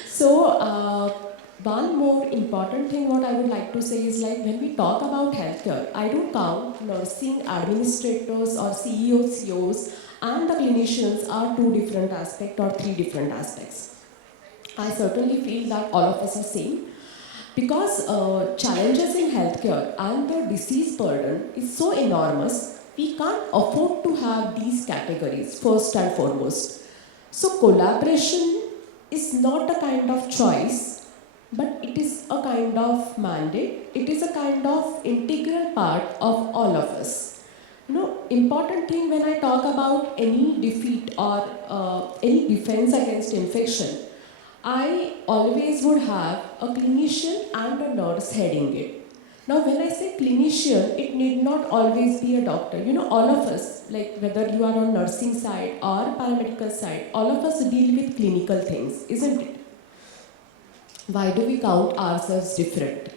So, one more important thing what I would like to say is like when we talk about healthcare, I don't count nursing administrators or CEOs, COs and the clinicians are two different aspects or three different aspects. I certainly feel that all of us are same because challenges in healthcare and the disease burden is so enormous, we can't afford to have these categories first and foremost. So collaboration is not a kind of choice, but it is a kind of mandate. It is a kind of integral part of all of us. Important thing when I talk about any defeat or any defense against infection, I always would have a clinician and a nurse heading it. Now when I say clinician, it need not always be a doctor. All of us, like whether you are on nursing side or paramedical side, all of us deal with clinical things, isn't it? Why do we count ourselves different?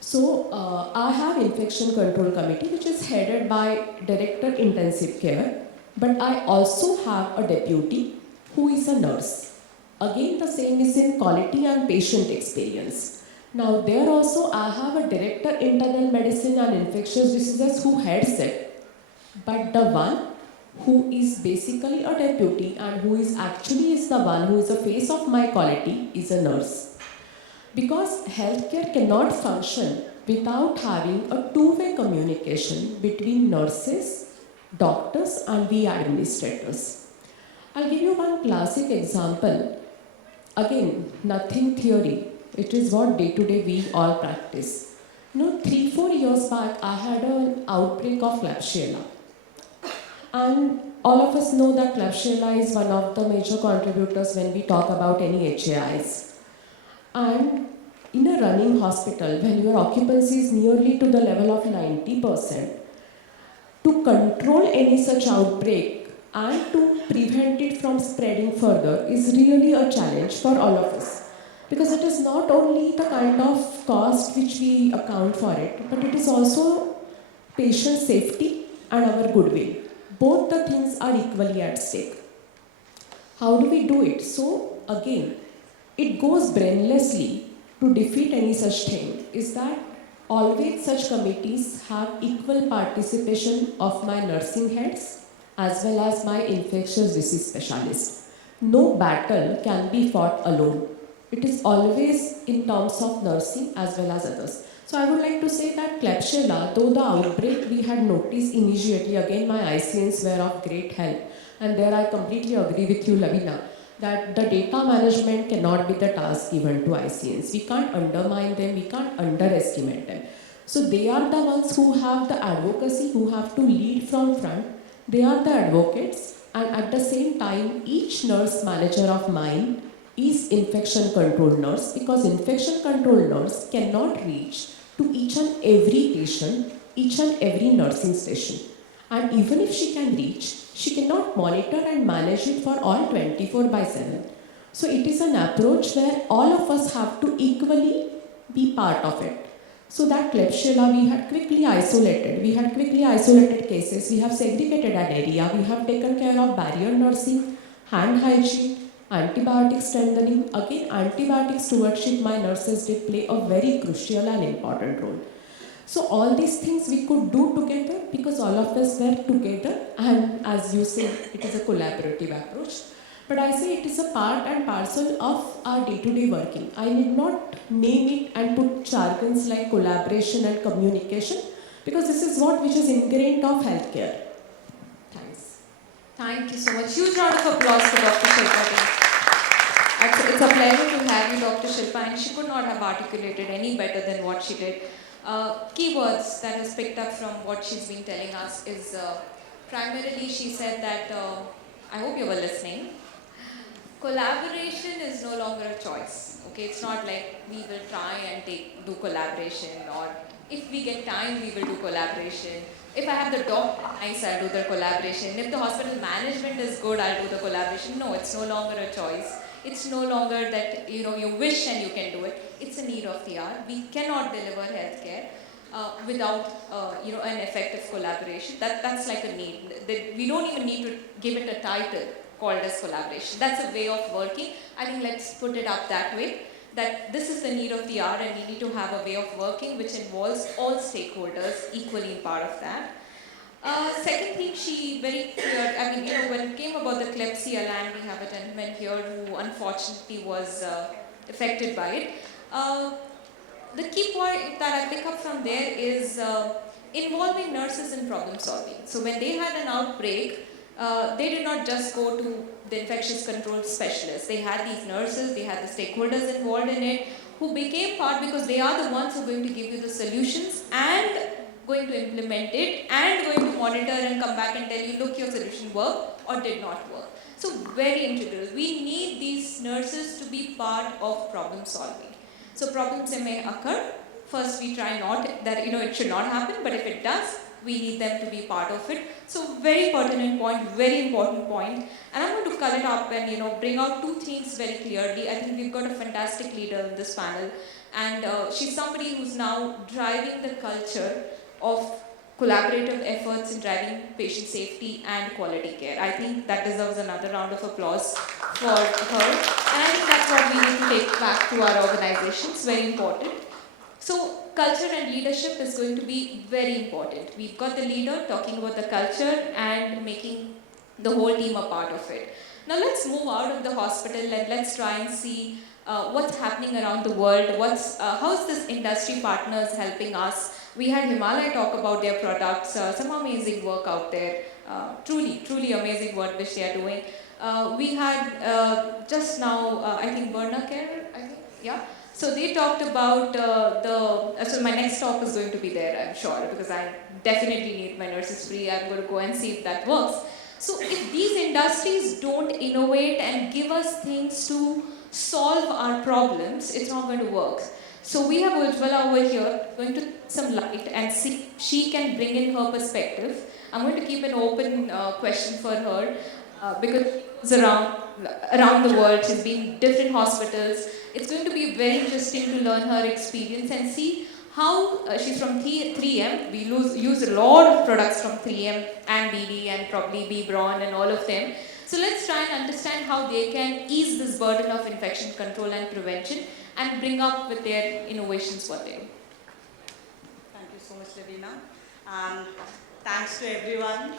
So I have infection control committee which is headed by director intensive care, but I also have a deputy who is a nurse. Again, the same is in quality and patient experience. Now, there also I have a director internal medicine and infectious diseases who heads it. But the one who is basically a deputy and who is actually is the one who is the face of my quality is a nurse. Because healthcare cannot function without having a two-way communication between nurses, doctors and we administrators. I'll give you one classic example. Again, nothing theory. It is what day-to-day we all practice. 3-4 years back, I had an outbreak of Klebsiella. And all of us know that Klebsiella is one of the major contributors when we talk about any HAIs. And in a running hospital, when your occupancy is nearly to the level of 90%, to control any such outbreak and to prevent it from spreading further is really a challenge for all of us. Because it is not only the kind of cost which we account for it, but it is also patient safety and our goodwill. Both the things are equally at stake. How do we do it? So again, it goes brainlessly to defeat any such thing is that always such committees have equal participation of my nursing heads as well as my infectious disease specialist. No battle can be fought alone. It is always in terms of nursing as well as others. So I would like to say that Klebsiella, though the outbreak we had noticed immediately, again my ICNs were of great help. And there I completely agree with you, Lavina. that the data management cannot be the task given to ICNs. We can't undermine them, we can't underestimate them. So they are the ones who have the advocacy, who have to lead from front. They are the advocates, and at the same time, each nurse manager of mine is infection control nurse, because infection control nurse cannot reach to each and every patient, each and every nursing station. And even if she can reach, she cannot monitor and manage it for all 24/7. So it is an approach where all of us have to equally be part of it. So that Klebsiella we had quickly isolated. We had quickly isolated cases. We have segregated an area. We have taken care of barrier nursing, hand hygiene, antibiotic strengthening. Again, antibiotic stewardship, my nurses did play a very crucial and important role. So all these things we could do together because all of us were together, and as you say, it is a collaborative approach. But I say it is a part and parcel of our day-to-day working. I need not name it and put jargons like collaboration and communication, because this is what which is ingrained of healthcare. Thanks. Thank you so much. Huge round of applause for Dr. Shilpa. It's a pleasure to have you, Dr. Shilpa, and she could not have articulated any better than what she did. Keywords that is picked up from what she's been telling us is primarily she said that, I hope you were listening, collaboration is no longer a choice. Okay, it's not like we will try and do collaboration, or if we get time we will do collaboration. If I have the doctor nice, I'll do the collaboration. If the hospital management is good, I'll do the collaboration. No, it's no longer a choice. It's no longer that you wish and you can do it. It's a need of the hour. We cannot deliver healthcare without an effective collaboration. That's like a need. We don't even need to give it a title called as collaboration. That's a way of working. I think let's put it up that way, that this is the need of the hour and we need to have a way of working which involves all stakeholders equally in part of that. Second thing, she very clear, when it came about the Klebsiella, and we have a gentleman here who unfortunately was affected by it. The key point that I pick up from there is involving nurses in problem solving. So when they had an outbreak, they did not just go to the infectious control specialists. They had these nurses, they had the stakeholders involved in it, who became part because they are the ones who are going to give you the solutions and going to implement it and going to monitor and come back and tell you, look, your solution worked or did not work. So very integral. We need these nurses to be part of problem solving. So problems may occur. First we try not that it should not happen, but if it does, we need them to be part of it. So very pertinent point, very important point. And I'm going to cut it up and bring out two things very clearly. I think we've got a fantastic leader in this panel, and she's somebody who's now driving the culture of collaborative efforts in driving patient safety and quality care. I think that deserves another round of applause for her. And I think that's what we need to take back to our organizations, very important. So culture and leadership is going to be very important. We've got the leader talking about the culture and making the whole team a part of it. Now let's move out of the hospital and let's try and see what's happening around the world. How's this industry partners helping us? We had Himalaya talk about their products, some amazing work out there, truly amazing work which they are doing. We had just now, I think Burna Care, yeah. So they talked about so my next talk is going to be there, I'm sure, because I definitely need my nurses free. I'm going to go and see if that works. So if these industries don't innovate and give us things to solve our problems, it's not going to work. So we have Ujjwala over here going to some light and see if she can bring in her perspective. I'm going to keep an open question for her because she's around the world. She's been in different hospitals. It's going to be very interesting to learn her experience and see how she's from 3M. We use a lot of products from 3M and BD and probably B. Braun and all of them. So let's try and understand how they can ease this burden of infection control and prevention and bring up with their innovations what they do. Thank you so much, Lavina. And thanks to everyone.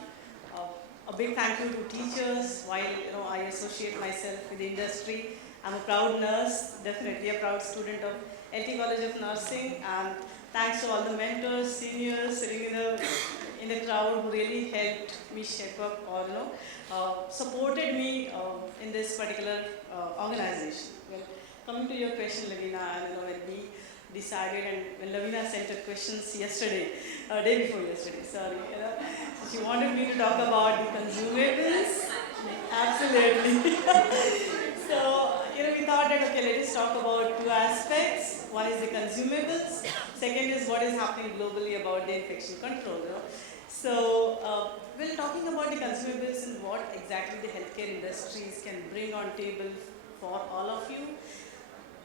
A big thank you to teachers. While I associate myself with the industry, I'm a proud nurse, definitely a proud student of LT College of Nursing. And thanks to all the mentors, seniors sitting in the crowd. crowd who really helped me shape up or supported me in this particular organization. Well, coming to your question, Lavina, and when we decided, and when Lavina sent her questions yesterday, day before yesterday, sorry, she wanted me to talk about the consumables. Absolutely. So, we thought that, okay, let us talk about two aspects. One is the consumables. Second is what is happening globally about the infection control. So, we're talking about the consumables and what exactly the healthcare industries can bring on table for all of you.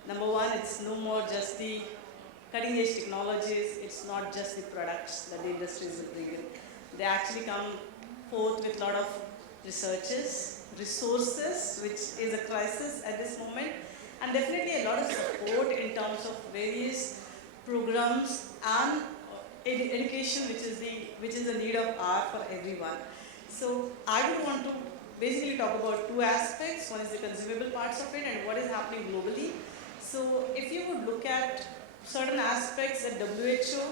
Number one, it's no more just the cutting edge technologies, it's not just the products that the industries will bring in. They actually come forth with a lot of researches, resources, which is a crisis at this moment, and definitely a lot of support in terms of various programs and education, which is the need of hour for everyone. So I would want to basically talk about two aspects. One is the consumable parts of it and what is happening globally. So if you would look at certain aspects that WHO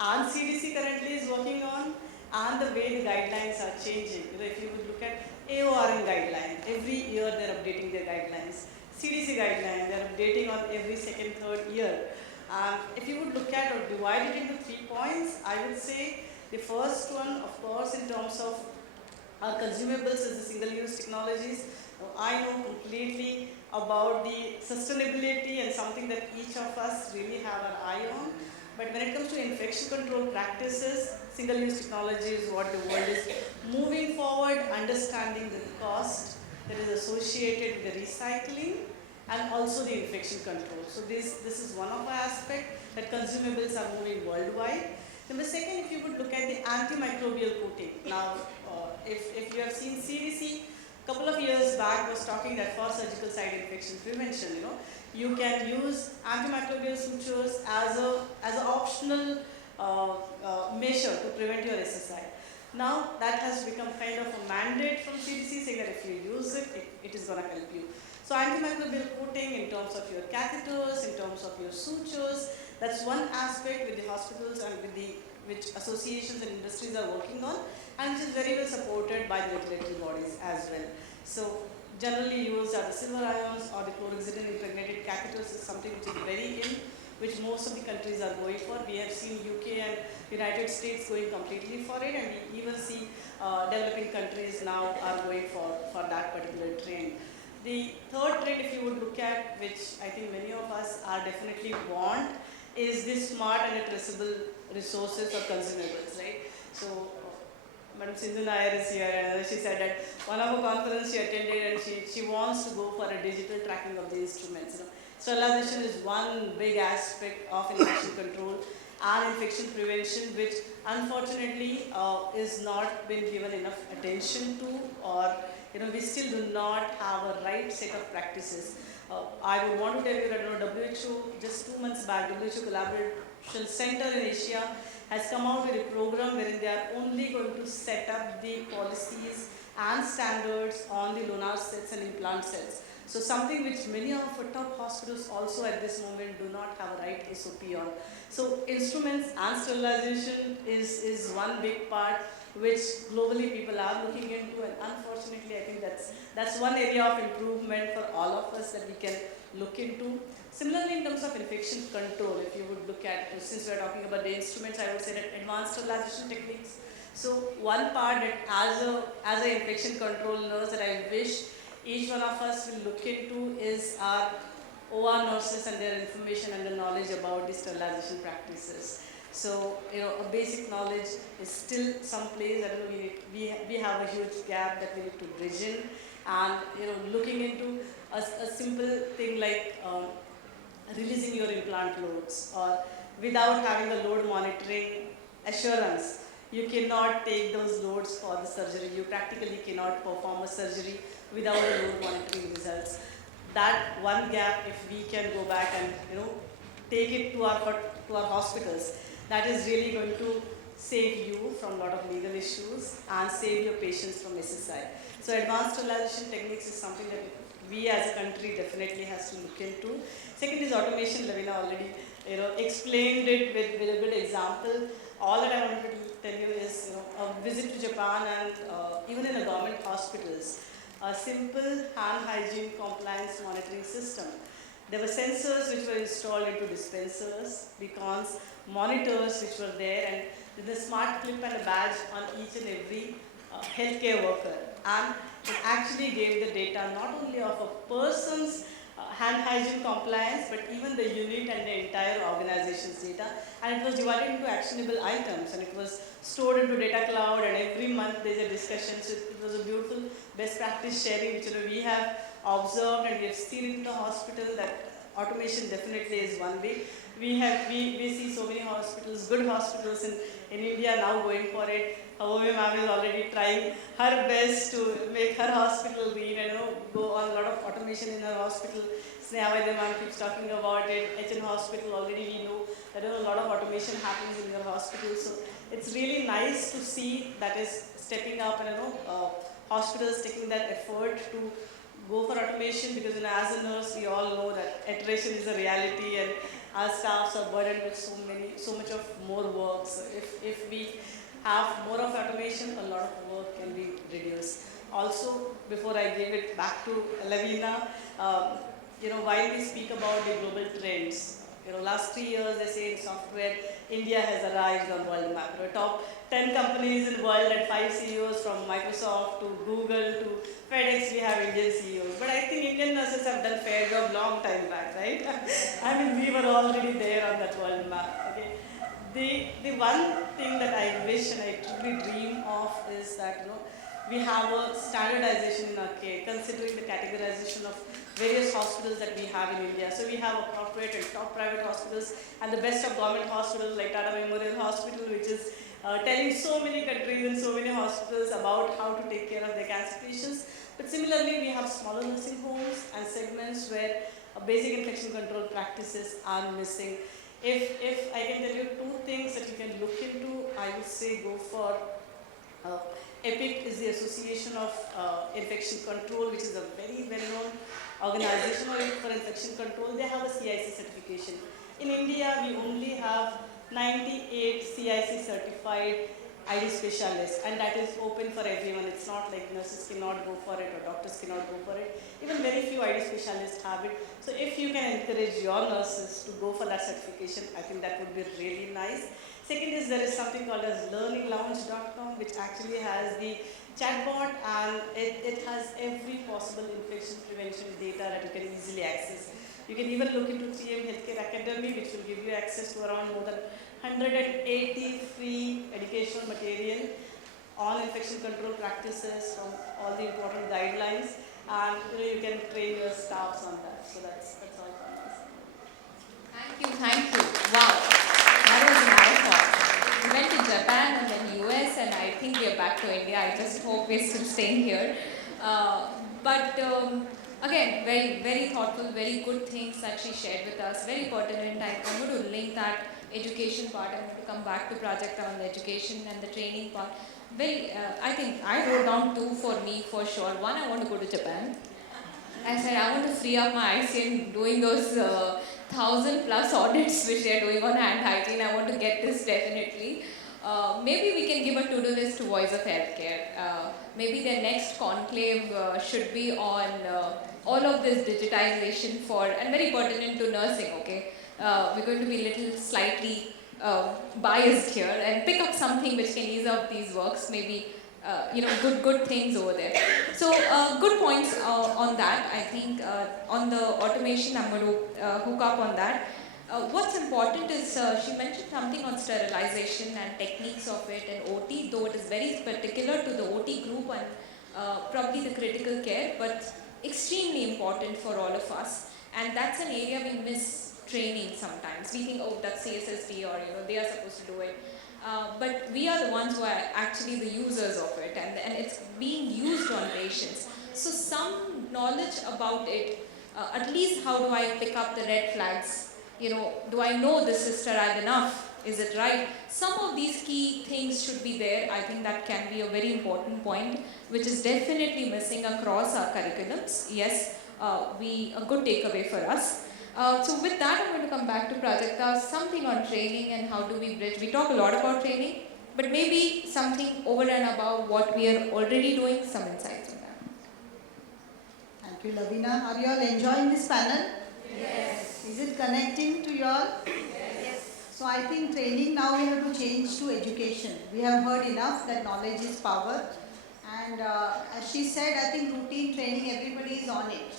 and CDC currently is working on, and the way the guidelines are changing. If you would look at AORN guideline, every year they're updating their guidelines. CDC guideline, they're updating on every second, third year. If you would look at or divide it into 3 points, I would say the first one, of course, in terms of our consumables is the single-use technologies. I know completely about the sustainability and something that each of us really have an eye on. But when it comes to infection control practices, single-use technology is what the world is moving forward, understanding the cost that is associated with the recycling and also the infection control. So this is one of the aspects that consumables are moving worldwide. Number second, if you would look at the antimicrobial coating. Now, if you have seen CDC, a couple of years back was talking that for surgical site infection prevention, you can use antimicrobial sutures as an optional measure to prevent your SSI. Now that has become kind of a mandate from CDC saying that if you use it, it is going to help you. So antimicrobial coating in terms of your catheters, in terms of your sutures, that's one aspect with the hospitals and which associations and industries are working on, and which is very well supported by the regulatory bodies as well. So generally used are the silver ions or the chlorhexidine impregnated catheters is something which is very in, which most of the countries are going for. We have seen UK and United States going completely for it, and we even see developing countries now are going for that particular trend. The third trend, if you would look at, which I think many of us are definitely want, is this smart and traceable resources or consumables, right? So, Madam Sindhu Nair is here, and she said that one of a conference she attended, and she wants to go for a digital tracking of the instruments. Sterilization is one big aspect of infection control and infection prevention, which unfortunately is not been given enough attention to, or we still do not have a right set of practices. I would want to tell you that WHO, just 2 months back, WHO Collaboration Center in Asia has come out with a program wherein they are only going to set up the policies and standards on the lunar sets and implant sets. So something which many of our top hospitals also at this moment do not have a right SOP on. So instruments and sterilization is one big part which globally people are looking into, and unfortunately I think that's one area of improvement for all of us that we can look into. Similarly, in terms of infection control, if you would look at, since we are talking about the instruments, I would say that advanced sterilization techniques. So one part that as an infection control nurse that I wish each one of us will look into is our OR nurses and their information and the knowledge about the sterilization practices. So, a basic knowledge is still someplace that we have a huge gap that we need to bridge in, and looking into a simple thing like releasing your implant loads, or without having the load monitoring assurance, you cannot take those loads for the surgery. You practically cannot perform a surgery without the load monitoring results. That one gap, if we can go back and take it to our hospitals, that is really going to save you from a lot of legal issues and save your patients from SSI. So advanced sterilization techniques is something that we as a country definitely has to look into. Second is automation. Lavina already explained it with a good example. All that I wanted to tell you is a visit to Japan and even in the government hospitals, a simple hand hygiene compliance monitoring system. There were sensors which were installed into dispensers, beacons, monitors which were there, and with a smart clip and a badge on each and every healthcare worker. And it actually gave the data not only of a person's hand hygiene compliance, but even the unit and the entire organization's data. And it was divided into actionable items, and it was stored into data cloud, and every month there's a discussion. So it was a beautiful best practice sharing, which we have observed, and we have seen it in the hospital that automation definitely is one way. We see so many hospitals, good hospitals in India now going for it. However, ma'am is already trying her best to make her hospital green and go on a lot of automation in her hospital. Sneha ma'am keeps talking about it. HN hospital already we know that a lot of automation happens in your hospital. So it's really nice to see that is stepping up and hospitals taking that effort to go for automation, because as a nurse we all know that iteration is a reality and our staffs are burdened with so much of more work. So if we have more of automation, a lot of work can be reduced. Also, before I give it back to Lavina, while we speak about the global trends, last 3 years they say in software, India has arrived on world map. Top 10 companies in the world and 5 CEOs from Microsoft to Google to FedEx, we have Indian CEOs. But I think Indian nurses have done fair job long time back, right? I mean, we were already there on that world map. Okay? The one thing that I wish and I truly dream of is that we have a standardization in our care, considering the categorization of various hospitals that we have in India. So we have a corporate and top private hospitals and the best of government hospitals like Tata Memorial Hospital, which is telling so many countries and so many hospitals about how to take care of their cancer patients. But similarly, we have smaller nursing homes and segments where basic infection control practices are missing. If I can tell you 2 things that you can look into, I would say go for EPIC is the Association of Infection Control, which is a very well-known organization for infection control. They have a CIC certification. In India, we only have 98 CIC certified ID specialists, and that is open for everyone. It's not like nurses cannot go for it or doctors cannot go for it. Even very few ID specialists have it. So if you can encourage your nurses to go for that certification, I think that would be really nice. Second is there is something called as learninglounge.com, which actually has the chatbot, and it has every possible infection prevention data that you can easily access. You can even look into 3M Healthcare Academy, which will give you access to around more than 180 free educational material on infection control practices from all the important guidelines, and you can train your staffs on that. So that's all from my side. Thank you. Wow, that was a marathon. We went to Japan and then US, and I think we are back to India. I just hope we're still staying here. Again, very, very thoughtful, very good things that she shared with us, very pertinent. I'm going to link that education part. I'm going to come back to project on the education and the training part. I think I wrote down 2 for me for sure. One, I want to go to Japan. I said I want to free up my ICN doing those 1,000+ audits which they are doing on hand hygiene. I want to get this definitely. Maybe we can give a to-do list to Voice of Healthcare. Maybe their next conclave should be on all of this digitization and very pertinent to nursing, okay? We're going to be a little slightly biased here and pick up something which can ease up these works, maybe good things over there. So good points on that. I think on the automation, I'm going to hook up on that. What's important is she mentioned something on sterilization and techniques of it and OT, though it is very particular to the OT group and probably the critical care, but extremely important for all of us. And that's an area we miss training sometimes. We think, oh, that's CSSD or they are supposed to do it. But we are the ones who are actually the users of it, and it's being used on patients. So some knowledge about it, at least how do I pick up the red flags? Do I know this is sterile enough? Is it right? Some of these key things should be there. I think that can be a very important point, which is definitely missing across our curriculums. Yes, a good takeaway for us. So with that, I'm going to come back to Prajakta, something on training and how do we bridge. We talk a lot about training, but maybe something over and above what we are already doing, some insights on that. Thank you, Lavina. Are you all enjoying this panel? Yes. Is it connecting to you all? Yes. So I think training now we have to change to education. We have heard enough that knowledge is power. And as she said, I think routine training, everybody is on it.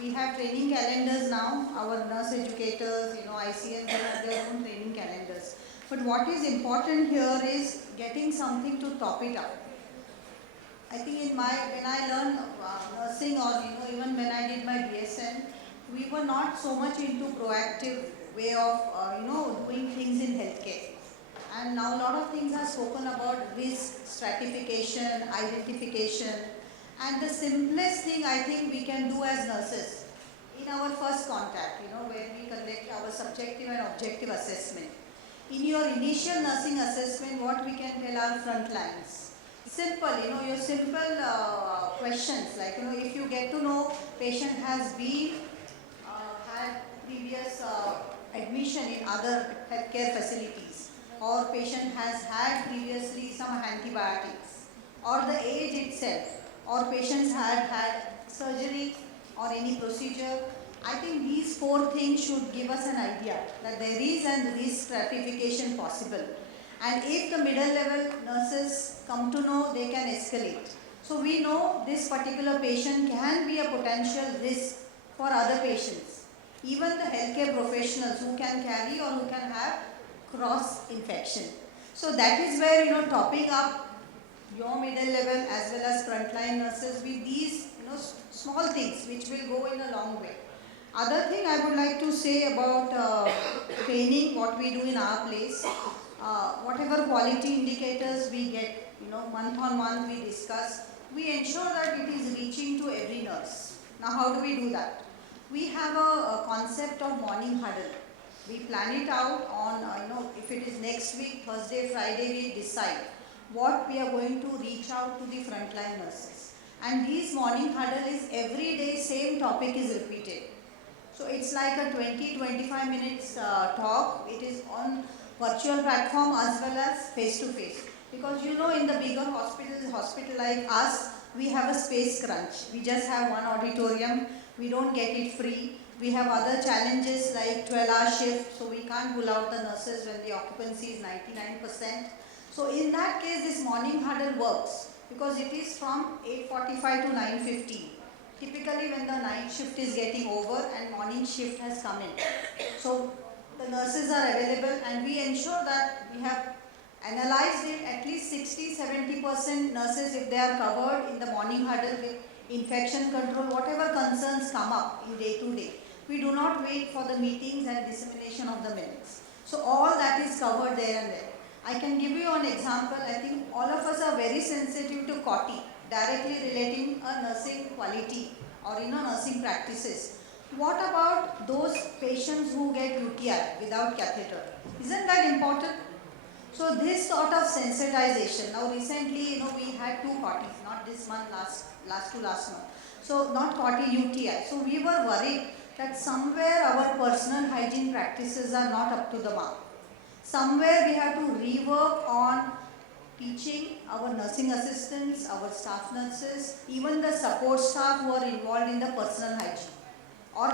We have training calendars now. Our nurse educators, ICMs have their own training calendars. But what is important here is getting something to top it up. I think when I learned nursing, or even when I did my BSN, we were not so much into proactive way of doing things in healthcare. And now a lot of things are spoken about: risk stratification, identification, and the simplest thing I think we can do as nurses in our first contact, where we conduct our subjective and objective assessment. In your initial nursing assessment, what we can tell our front lines. Simple, your simple questions, like, if you get to know patient has had previous admission in other healthcare facilities, or patient has had previously some antibiotics, or the age itself, or patients had surgery or any procedure. I think these 4 things should give us an idea that there is an risk stratification possible. And if the middle level nurses come to know, they can escalate. So we know this particular patient can be a potential risk for other patients. Even the healthcare professionals who can carry or who can have cross infection. So that is where, topping up your middle level as well as frontline nurses with these, small things which will go in a long way. Other thing I would like to say about training, what we do in our place, whatever quality indicators we get, month on month we discuss, we ensure that it is reaching to every nurse. Now how do we do that? We have a concept of morning huddle. We plan it out on, if it is next week, Thursday, Friday, we decide what we are going to reach out to the frontline nurses. And these morning huddle is every day, same topic is repeated. So it's like a 20-25 minutes talk. It is on virtual platform as well as face-to-face. Because in the bigger hospital like us, we have a space crunch. We just have one auditorium. We don't get it free. We have other challenges like 12-hour shift, so we can't pull out the nurses when the occupancy is 99%. So in that case, this morning huddle works because it is from 8:45 to 9:15. Typically when the night shift is getting over and morning shift has come in. So the nurses are available and we ensure that we have analyzed it, at least 60-70% nurses, if they are covered in the morning huddle with infection control, whatever concerns come up in day to day. We do not wait for the meetings and dissemination of the minutes. So all that is covered there and there. I can give you an example. I think all of us are very sensitive to COTI, directly relating a nursing quality or nursing practices. What about those patients who get UTI without catheter? Isn't that important? So this sort of sensitization. Now recently, we had 2 COTIs, not this month, last to last month. So not COTI, UTI. So we were worried that somewhere our personal hygiene practices are not up to the mark. Somewhere we have to rework on teaching our nursing assistants, our staff nurses, even the support staff who are involved in the personal hygiene or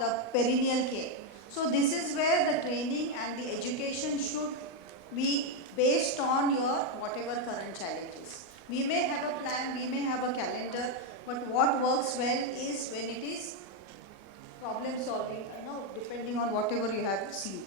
the perennial care. So this is where the training and the education should be based on your whatever current challenges. We may have a plan, we may have a calendar, but what works well is when it is problem solving, depending on whatever you have seen.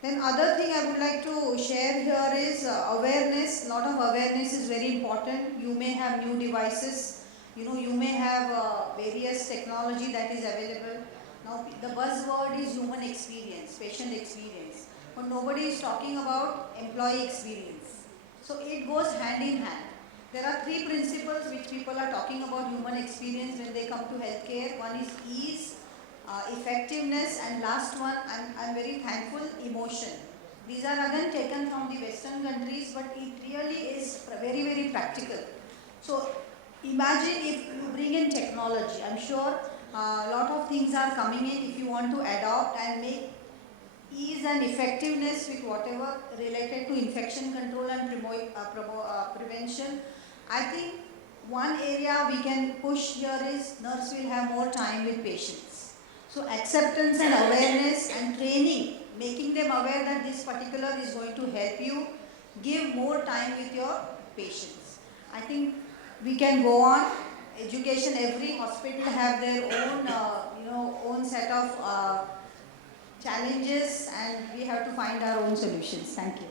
Then other thing I would like to share here is awareness. A lot of awareness is very important. You may have new devices. You may have various technology that is available. Now the buzzword is human experience, patient experience. But nobody is talking about employee experience. So it goes hand in hand. There are 3 principles which people are talking about human experience when they come to healthcare. One is ease, effectiveness, and last one, I'm very thankful, emotion. These are again taken from the Western countries, but it really is very, very practical. So imagine if you bring in technology. I'm sure a lot of things are coming in if you want to adopt and make ease and effectiveness with whatever related to infection control and prevention. I think one area we can push here is nurse will have more time with patients. So acceptance and awareness and training, making them aware that this particular is going to help you give more time with your patients. I think we can go on. Education, every hospital have their own, own set of challenges, and we have to find our own solutions. Thank you.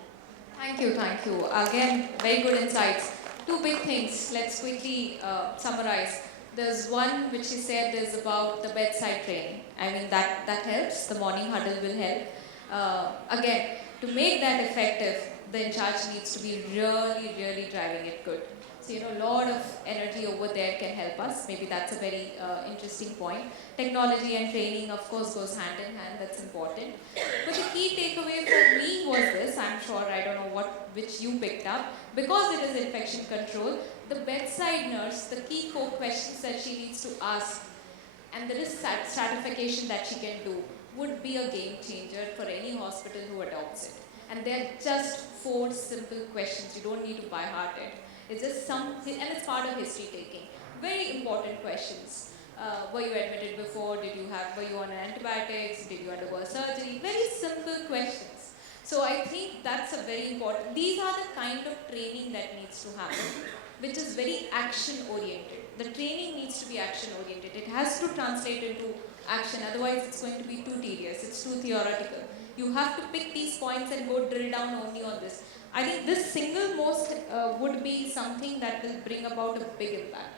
Thank you, thank you. Again, very good insights. Two big things, let's quickly summarize. There's one which you said is about the bedside training. I mean, that helps, the morning huddle will help. Again, to make that effective, the in charge needs to be really driving it good. So, a lot of energy over there can help us. Maybe that's a very interesting point. Technology and training, of course, goes hand in hand. That's important. But the key takeaway for me was this. I'm sure, I don't know which you picked up. Because it is infection control, the bedside nurse, the key core questions that she needs to ask and the risk stratification that she can do would be a game changer for any hospital who adopts it. And they're just 4 simple questions. You don't need to by heart it. It's just something, and it's part of history taking. Very important questions. Were you admitted before? Were you on antibiotics? Did you undergo surgery? Very simple questions. So I think that's a very important, these are the kind of training that needs to happen, which is very action oriented. The training needs to be action oriented. It has to translate into action, otherwise it's going to be too tedious, it's too theoretical. You have to pick these points and go drill down only on this. I think this single most would be something that will bring about a big impact.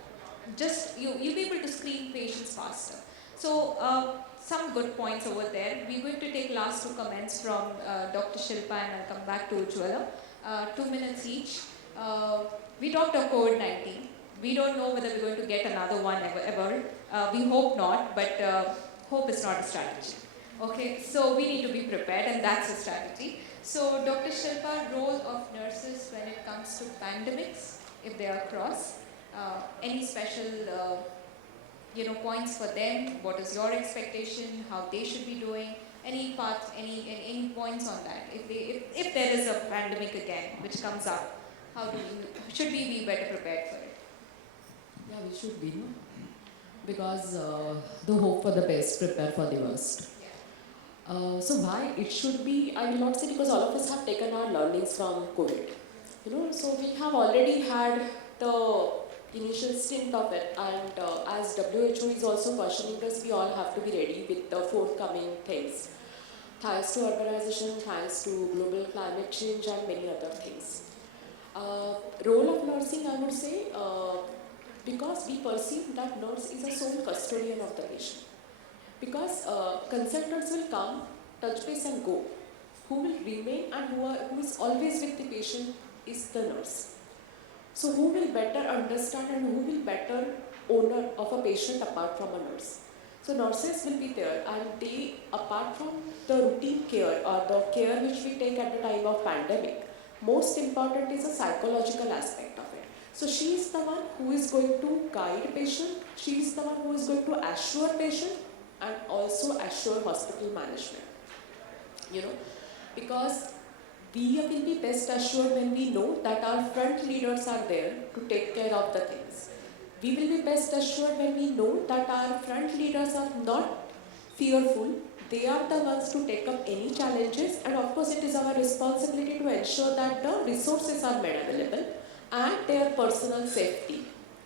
Just, you'll be able to screen patients faster. So, some good points over there. We're going to take last 2 comments from Dr. Shilpa and I'll come back to Ujjwala. 2 minutes each. We talked of COVID-19. We don't know whether we're going to get another one ever. We hope not, but hope is not a strategy. Okay, so we need to be prepared, and that's a strategy. So, Dr. Shilpa, role of nurses when it comes to pandemics, if they are across, any special points for them? What is your expectation? How they should be doing? Any points on that? If there is a pandemic again which comes up, should we be better prepared for it? Yeah, we should be, no? Because the hope for the best, prepare for the worst. So why it should be, I will not say, because all of us have taken our learnings from COVID. So we have already had the initial stint of it, and as WHO is also cautioning us, we all have to be ready with the forthcoming things. Thanks to urbanization, thanks to global climate change and many other things. Role of nursing, I would say, because we perceive that nurse is a sole custodian of the patient. Because consultants will come, touch base and go. Who will remain and who is always with the patient is the nurse. So who will better understand and who will better owner of a patient apart from a nurse? So nurses will be there, and they, apart from the routine care or the care which we take at the time of pandemic, most important is a psychological aspect of it. So she is the one who is going to guide patient, she is the one who is going to assure patient and also assure hospital management. Because we will be best assured when we know that our front leaders are there to take care of the things. We will be best assured when we know that our front leaders are not fearful. They are the ones to take up any challenges, and of course it is our responsibility to ensure that the resources are made available and their personal safety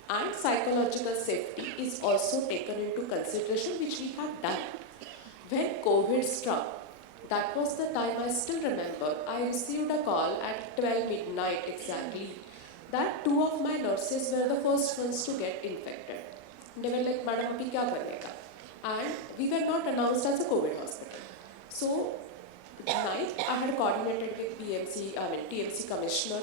and psychological safety is also taken into consideration, which we have done. When COVID struck, that was the time, I still remember, I received a call at 12 midnight exactly, that 2 of my nurses were the first ones to get infected. They were like, Madam, abhi kya karne ka? And we were not announced as a COVID hospital. So, night I had coordinated with TMC commissioner.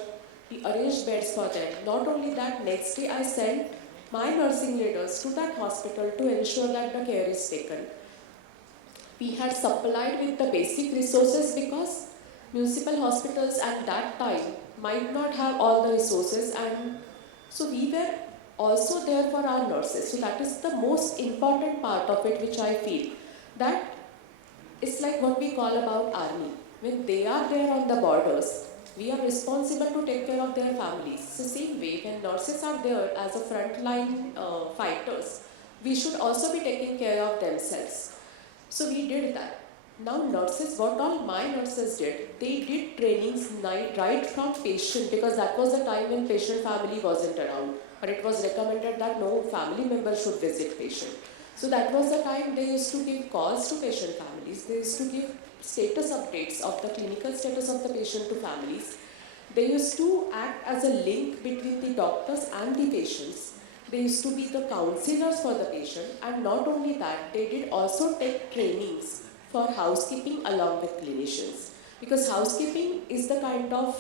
We arranged beds for them. Not only that, next day I sent my nursing leaders to that hospital to ensure that the care is taken. We had supplied with the basic resources because municipal hospitals at that time might not have all the resources, and so we were also there for our nurses. So that is the most important part of it, which I feel, that it's like what we call about army. When they are there on the borders, we are responsible to take care of their families. So same way, when nurses are there as a frontline fighters, we should also be taking care of themselves. So we did that. Now nurses, what all my nurses did, they did trainings right from patient, because that was the time when patient family wasn't around. But it was recommended that no family member should visit patient. So that was the time they used to give calls to patient families. They used to give status updates of the clinical status of the patient to families. They used to act as a link between the doctors and the patients. They used to be the counselors for the patient, and not only that, they did also take trainings for housekeeping along with clinicians. Because housekeeping is the kind of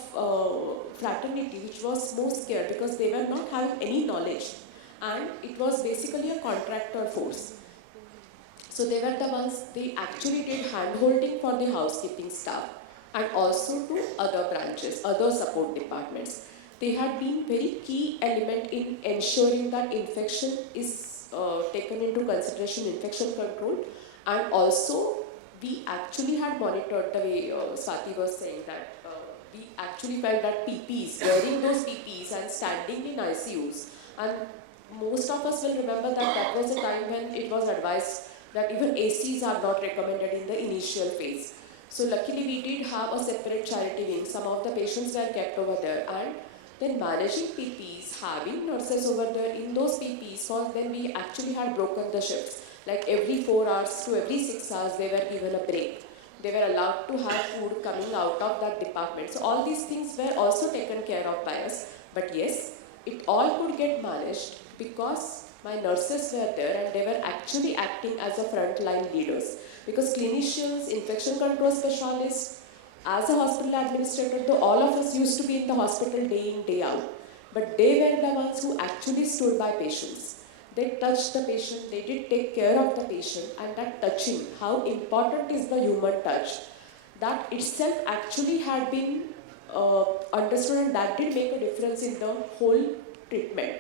fraternity which was most scared, because they were not having any knowledge, and it was basically a contractor force. So they were the ones, they actually did hand-holding for the housekeeping staff and also to other branches, other support departments. They had been very key element in ensuring that infection is taken into consideration, infection control, and also we actually had monitored the way Swati was saying that we actually felt that PPs, wearing those PPs and standing in ICUs, and most of us will remember that that was a time when it was advised that even ACs are not recommended in the initial phase. So luckily we did have a separate charity wing. Some of the patients were kept over there, and then managing PPs, having nurses over there in those PPs, for then we actually had broken the shifts. Like every 4 hours to every 6 hours they were given a break. They were allowed to have food coming out of that department. So all these things were also taken care of by us. But yes, it all could get managed because my nurses were there and they were actually acting as a frontline leaders. Because clinicians, infection control specialists, as a hospital administrator, though all of us used to be in the hospital day in, day out, but they were the ones who actually stood by patients. They touched the patient, they did take care of the patient, and that touching, how important is the human touch, that itself actually had been understood, and that did make a difference in the whole treatment.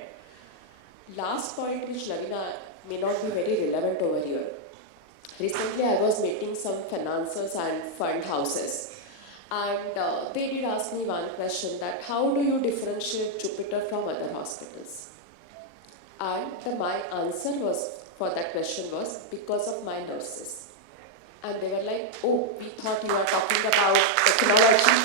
Last point, which Lavina may not be very relevant over here. Recently I was meeting some financiers and fund houses, and they did ask me one question, that how do you differentiate Jupiter from other hospitals? And my answer was, for that question was, because of my nurses. And they were like, oh, we thought you were talking about technology.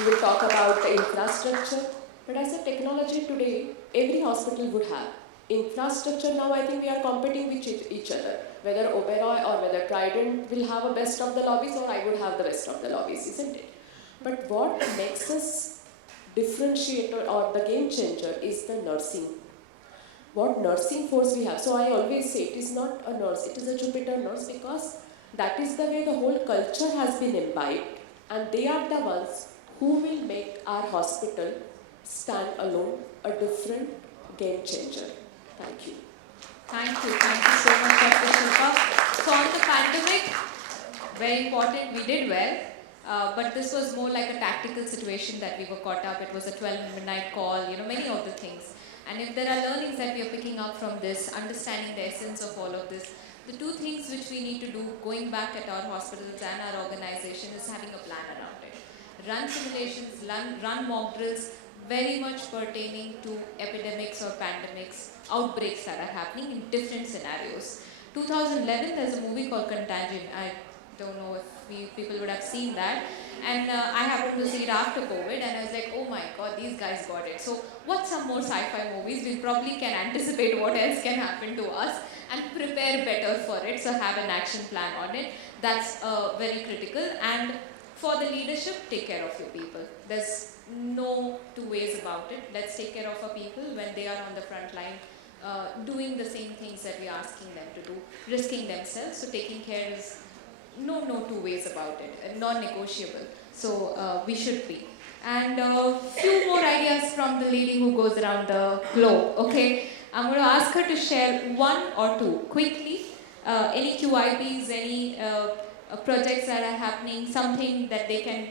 You will talk about the infrastructure. But I said, technology today, every hospital would have. Infrastructure now, I think we are competing with each other. Whether Oberoi or whether Trident will have a best of the lobbies, or I would have the best of the lobbies, isn't it? But what makes us differentiator or the game changer is the nursing. What nursing force we have. So I always say it is not a nurse, it is a Jupiter nurse, because that is the way the whole culture has been imbibed, and they are the ones who will make our hospital stand alone, a different game changer. Thank you. Thank you so much, Dr. Shilpa. So on the pandemic, very important, we did well. But this was more like a tactical situation that we were caught up. It was a 12 midnight call, many of the things. And if there are learnings that we are picking up from this, understanding the essence of all of this, the two things which we need to do going back at our hospitals and our organization is having a plan around it. Run simulations, run mock drills, very much pertaining to epidemics or pandemics, outbreaks that are happening in different scenarios. 2011, there's a movie called Contagion. I don't know if people would have seen that, and I happened to see it after COVID, and I was like, oh my god, these guys got it. So what's some more sci-fi movies? We probably can anticipate what else can happen to us and prepare better for it, so have an action plan on it. That's very critical. And for the leadership, take care of your people. There's no two ways about it. Let's take care of our people when they are on the front line, doing the same things that we're asking them to do, risking themselves. So taking care is no two ways about it, non-negotiable. So we should be. And a few more ideas from the lady who goes around the globe, okay? I'm going to ask her to share one or two quickly. Any QIPs, any projects that are happening, something that they can,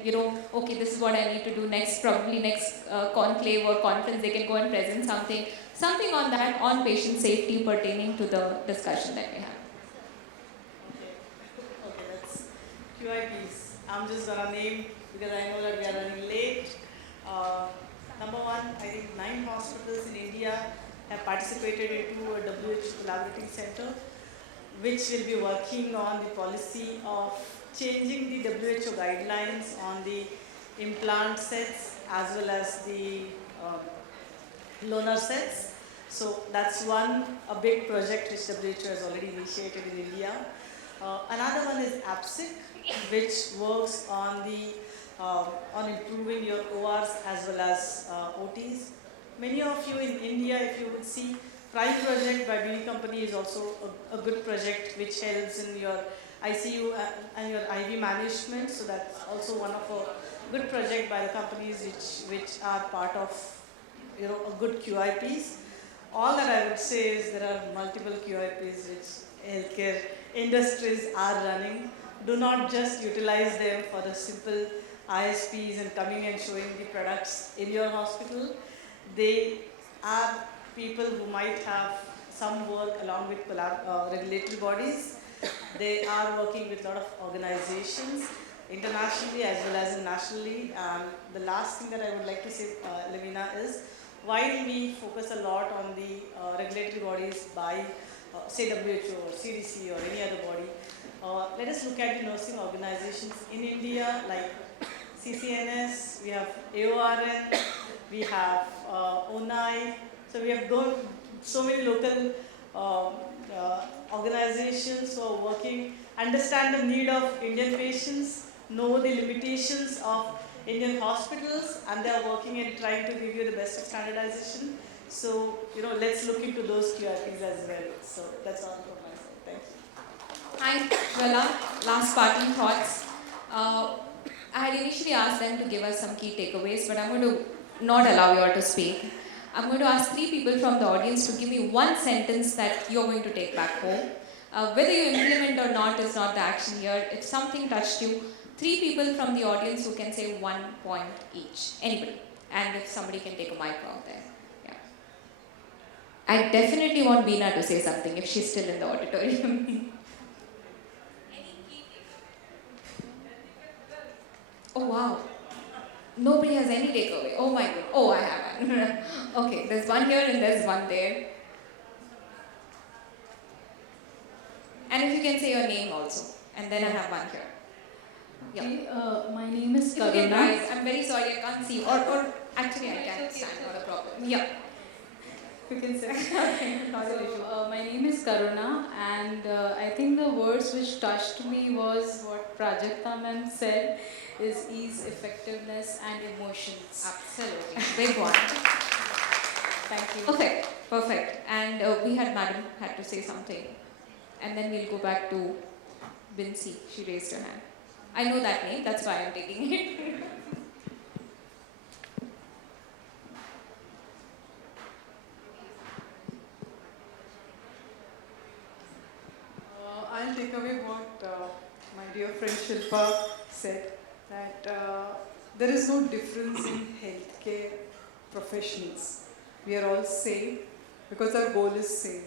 okay, this is what I need to do next, probably next conclave or conference, they can go and present something on that, on patient safety pertaining to the discussion that we have. QIPs. I'm just gonna name because I know that we are running late. Number one, I think 9 hospitals in India have participated into a WHO collaborating center, which will be working on the policy of changing the WHO guidelines on the implant sets as well as the loaner sets. So that's a big project which WHO has already initiated in India. Another one is APSIC, which works on on improving your ORs as well as OTs. Many of you in India, if you would see, Prime project by BD company is also a good project which helps in your ICU and your IV management. So that's also one of a good project by the companies which are part of a good QIPs. All that I would say is there are multiple QIPs which healthcare industries are running. Do not just utilize them for the simple ISPs and coming and showing the products in your hospital. They are people who might have some work along with regulatory bodies. They are working with a lot of organizations internationally as well as nationally. And the last thing that I would like to say, Lavina, is while we focus a lot on the regulatory bodies by say WHO or CDC or any other body, let us look at the nursing organizations in India like CCNS, we have AORN, we have ONAI. So we have so many local organizations who are working, understand the need of Indian patients, know the limitations of Indian hospitals, and they are working and trying to give you the best of standardization. So, let's look into those QRPs as well. So that's all from my side. Thank you. Hi, Vella. Last parting thoughts. I had initially asked them to give us some key takeaways, but I'm going to not allow you all to speak. I'm going to ask 3 people from the audience to give me one sentence that you're going to take back home. Whether you implement or not is not the action here. If something touched you, 3 people from the audience who can say 1 point each. Anybody. And if somebody can take a mic out there. Yeah. I definitely want Veena to say something if she's still in the auditorium. Oh wow. Nobody has any takeaway. Oh my god. Oh, I have one. Okay, there's one here and there's one there. And if you can say your name also. And then I have one here. Yeah. Okay, my name is If you can Karuna. rise, I'm very sorry I can't see you. Or actually I can't stand, not a problem. Yeah. You can say. Okay, not an issue. My name is Karuna, and I think the words which touched me was what Prajakta ma'am said, is ease, effectiveness and emotions. Absolutely. Big one. Thank you. Perfect. Perfect. And we had Madam had to say something. And then we'll go back to Vinci. She raised her hand. I know that name, that's why I'm taking it. I'll take away what my dear friend Shilpa said, that there is no difference in healthcare professionals. We are all same because our goal is same.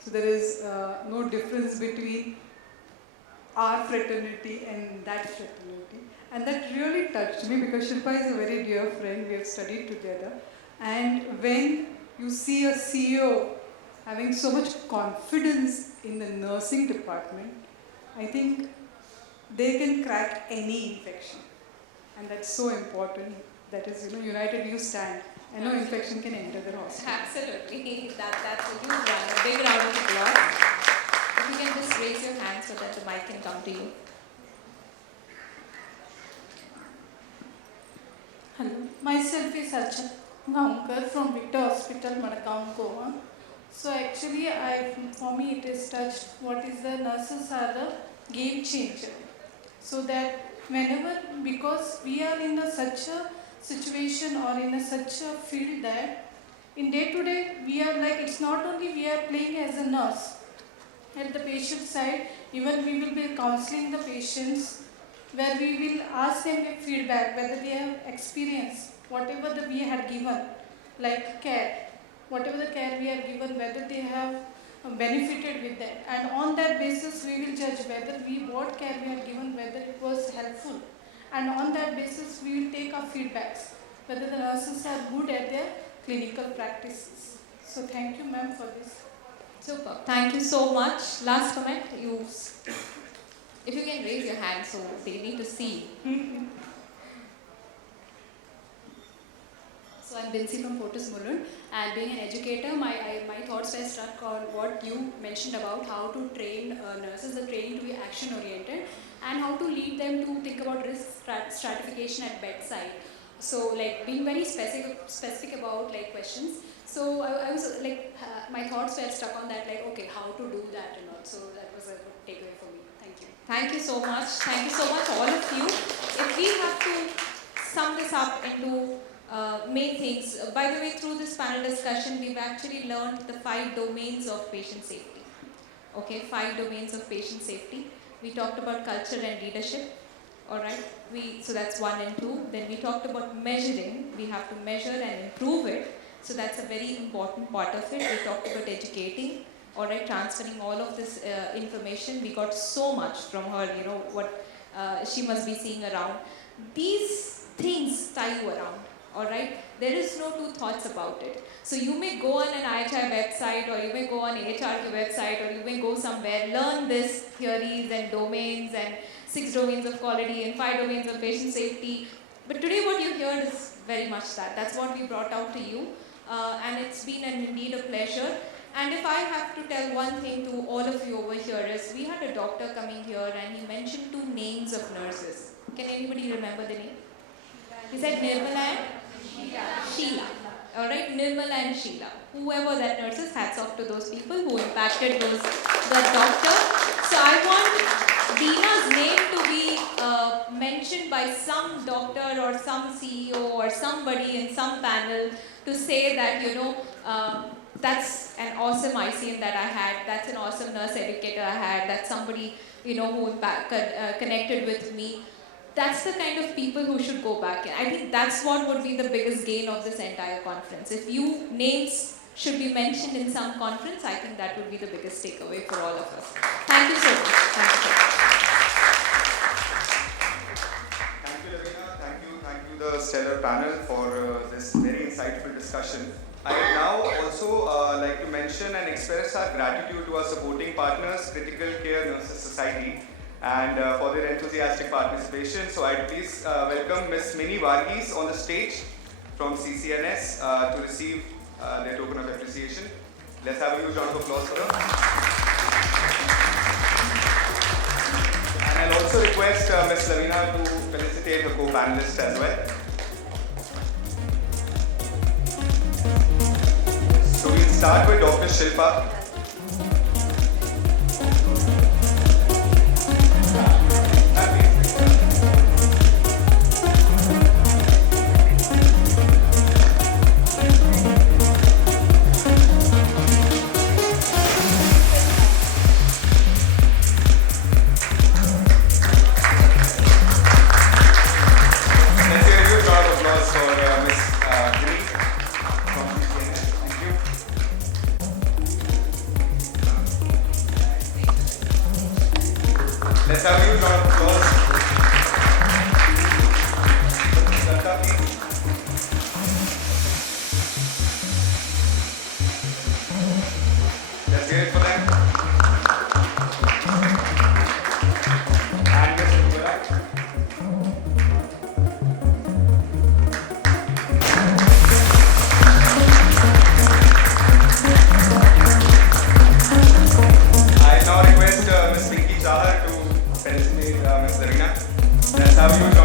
So there is no difference between our fraternity and that fraternity. And that really touched me because Shilpa is a very dear friend. We have studied together. And when you see a CEO having so much confidence in the nursing department, I think they can crack any infection. And that's so important. That is, united you stand. And no infection can enter the hospital. Absolutely. That's a huge round. A big round of applause. If you can just raise your hands so that the mic can come to you. Hello, myself is Archana Gaonkar from Victor Hospital, Madagaon, Goa. So actually, for me it is touched what is the nurses are the game changer. So that whenever, because we are in such a situation or in such a field that in day to day we are like, it's not only we are playing as a nurse. At the patient side, even we will be counseling the patients, where we will ask them their feedback, whether they have experienced whatever we had given, like care, whatever the care we have given, whether they have benefited with that, and on that basis we will judge whether what care we are given, whether it was helpful, and on that basis we will take our feedbacks whether the nurses are good at their clinical practices. So thank you, ma'am, for this. Super. Thank you so much. Last comment. If you can raise your hand so they need to see. So I'm Binsi from Fortis Mulund, and being an educator, my thoughts were struck on what you mentioned about how to train nurses, the training to be action oriented, and how to lead them to think about risk stratification at bedside. So like being very specific about like questions. So I was like, my thoughts were stuck on that, like, okay, how to do that and all. So that was a good takeaway for me. Thank you. Thank you so much. Thank you so much, all of you. If we have to sum this up into main things, by the way, through this panel discussion, we've actually learned the 5 domains of patient safety. Okay, 5 domains of patient safety. We talked about culture and leadership. All right, so that's 1 and 2. Then we talked about measuring. We have to measure and improve it. So that's a very important part of it. We talked about educating, all right, transferring all of this information. We got so much from her, you know, what she must be seeing around. These things tie you around, all right? There is no 2 thoughts about it. So you may go on an IHI website, or you may go on AHRQ website, or you may go somewhere, learn this theories and domains and 6 domains of quality and 5 domains of patient safety. But today what you heard is very much that. That's what we brought out to you. And it's been indeed a pleasure. And if I have to tell one thing to all of you over here is, we had a doctor coming here and he mentioned 2 names of nurses. Can anybody remember the name? He said Nirmala and Sheila. Alright, Nirmala and Sheila. Whoever that nurse is, hats off to those people who impacted the doctor. So I want Deena's name to be mentioned by some doctor or some CEO or somebody in some panel to say that, you know, that's an awesome ICM that I had, that's an awesome nurse educator I had, that's somebody, you know, who connected with me. That's the kind of people who should go back in. I think that's what would be the biggest gain of this entire conference. If names should be mentioned in some conference, I think that would be the biggest takeaway for all of us. Thank you so much. Thank you so much. Thank you, Lavina. Thank you the stellar panel for this very insightful discussion. I would now also like to mention and express our gratitude to our supporting partners, Critical Care Nurses Society, and for their enthusiastic participation. So I'd please welcome Ms. Mini Varghese on the stage from CCNS to receive their token of appreciation. Let's have a huge round of applause for her. And I'll also request Ms. Lavina to felicitate her co-panelists as well. So we'll start with Dr. Shilpa. Let's have a huge round of applause. Let's hear it for them. And Ms. Ugula. I now request Ms. Pinky Chahar to felicitate Ms. Lavina. Let's have a huge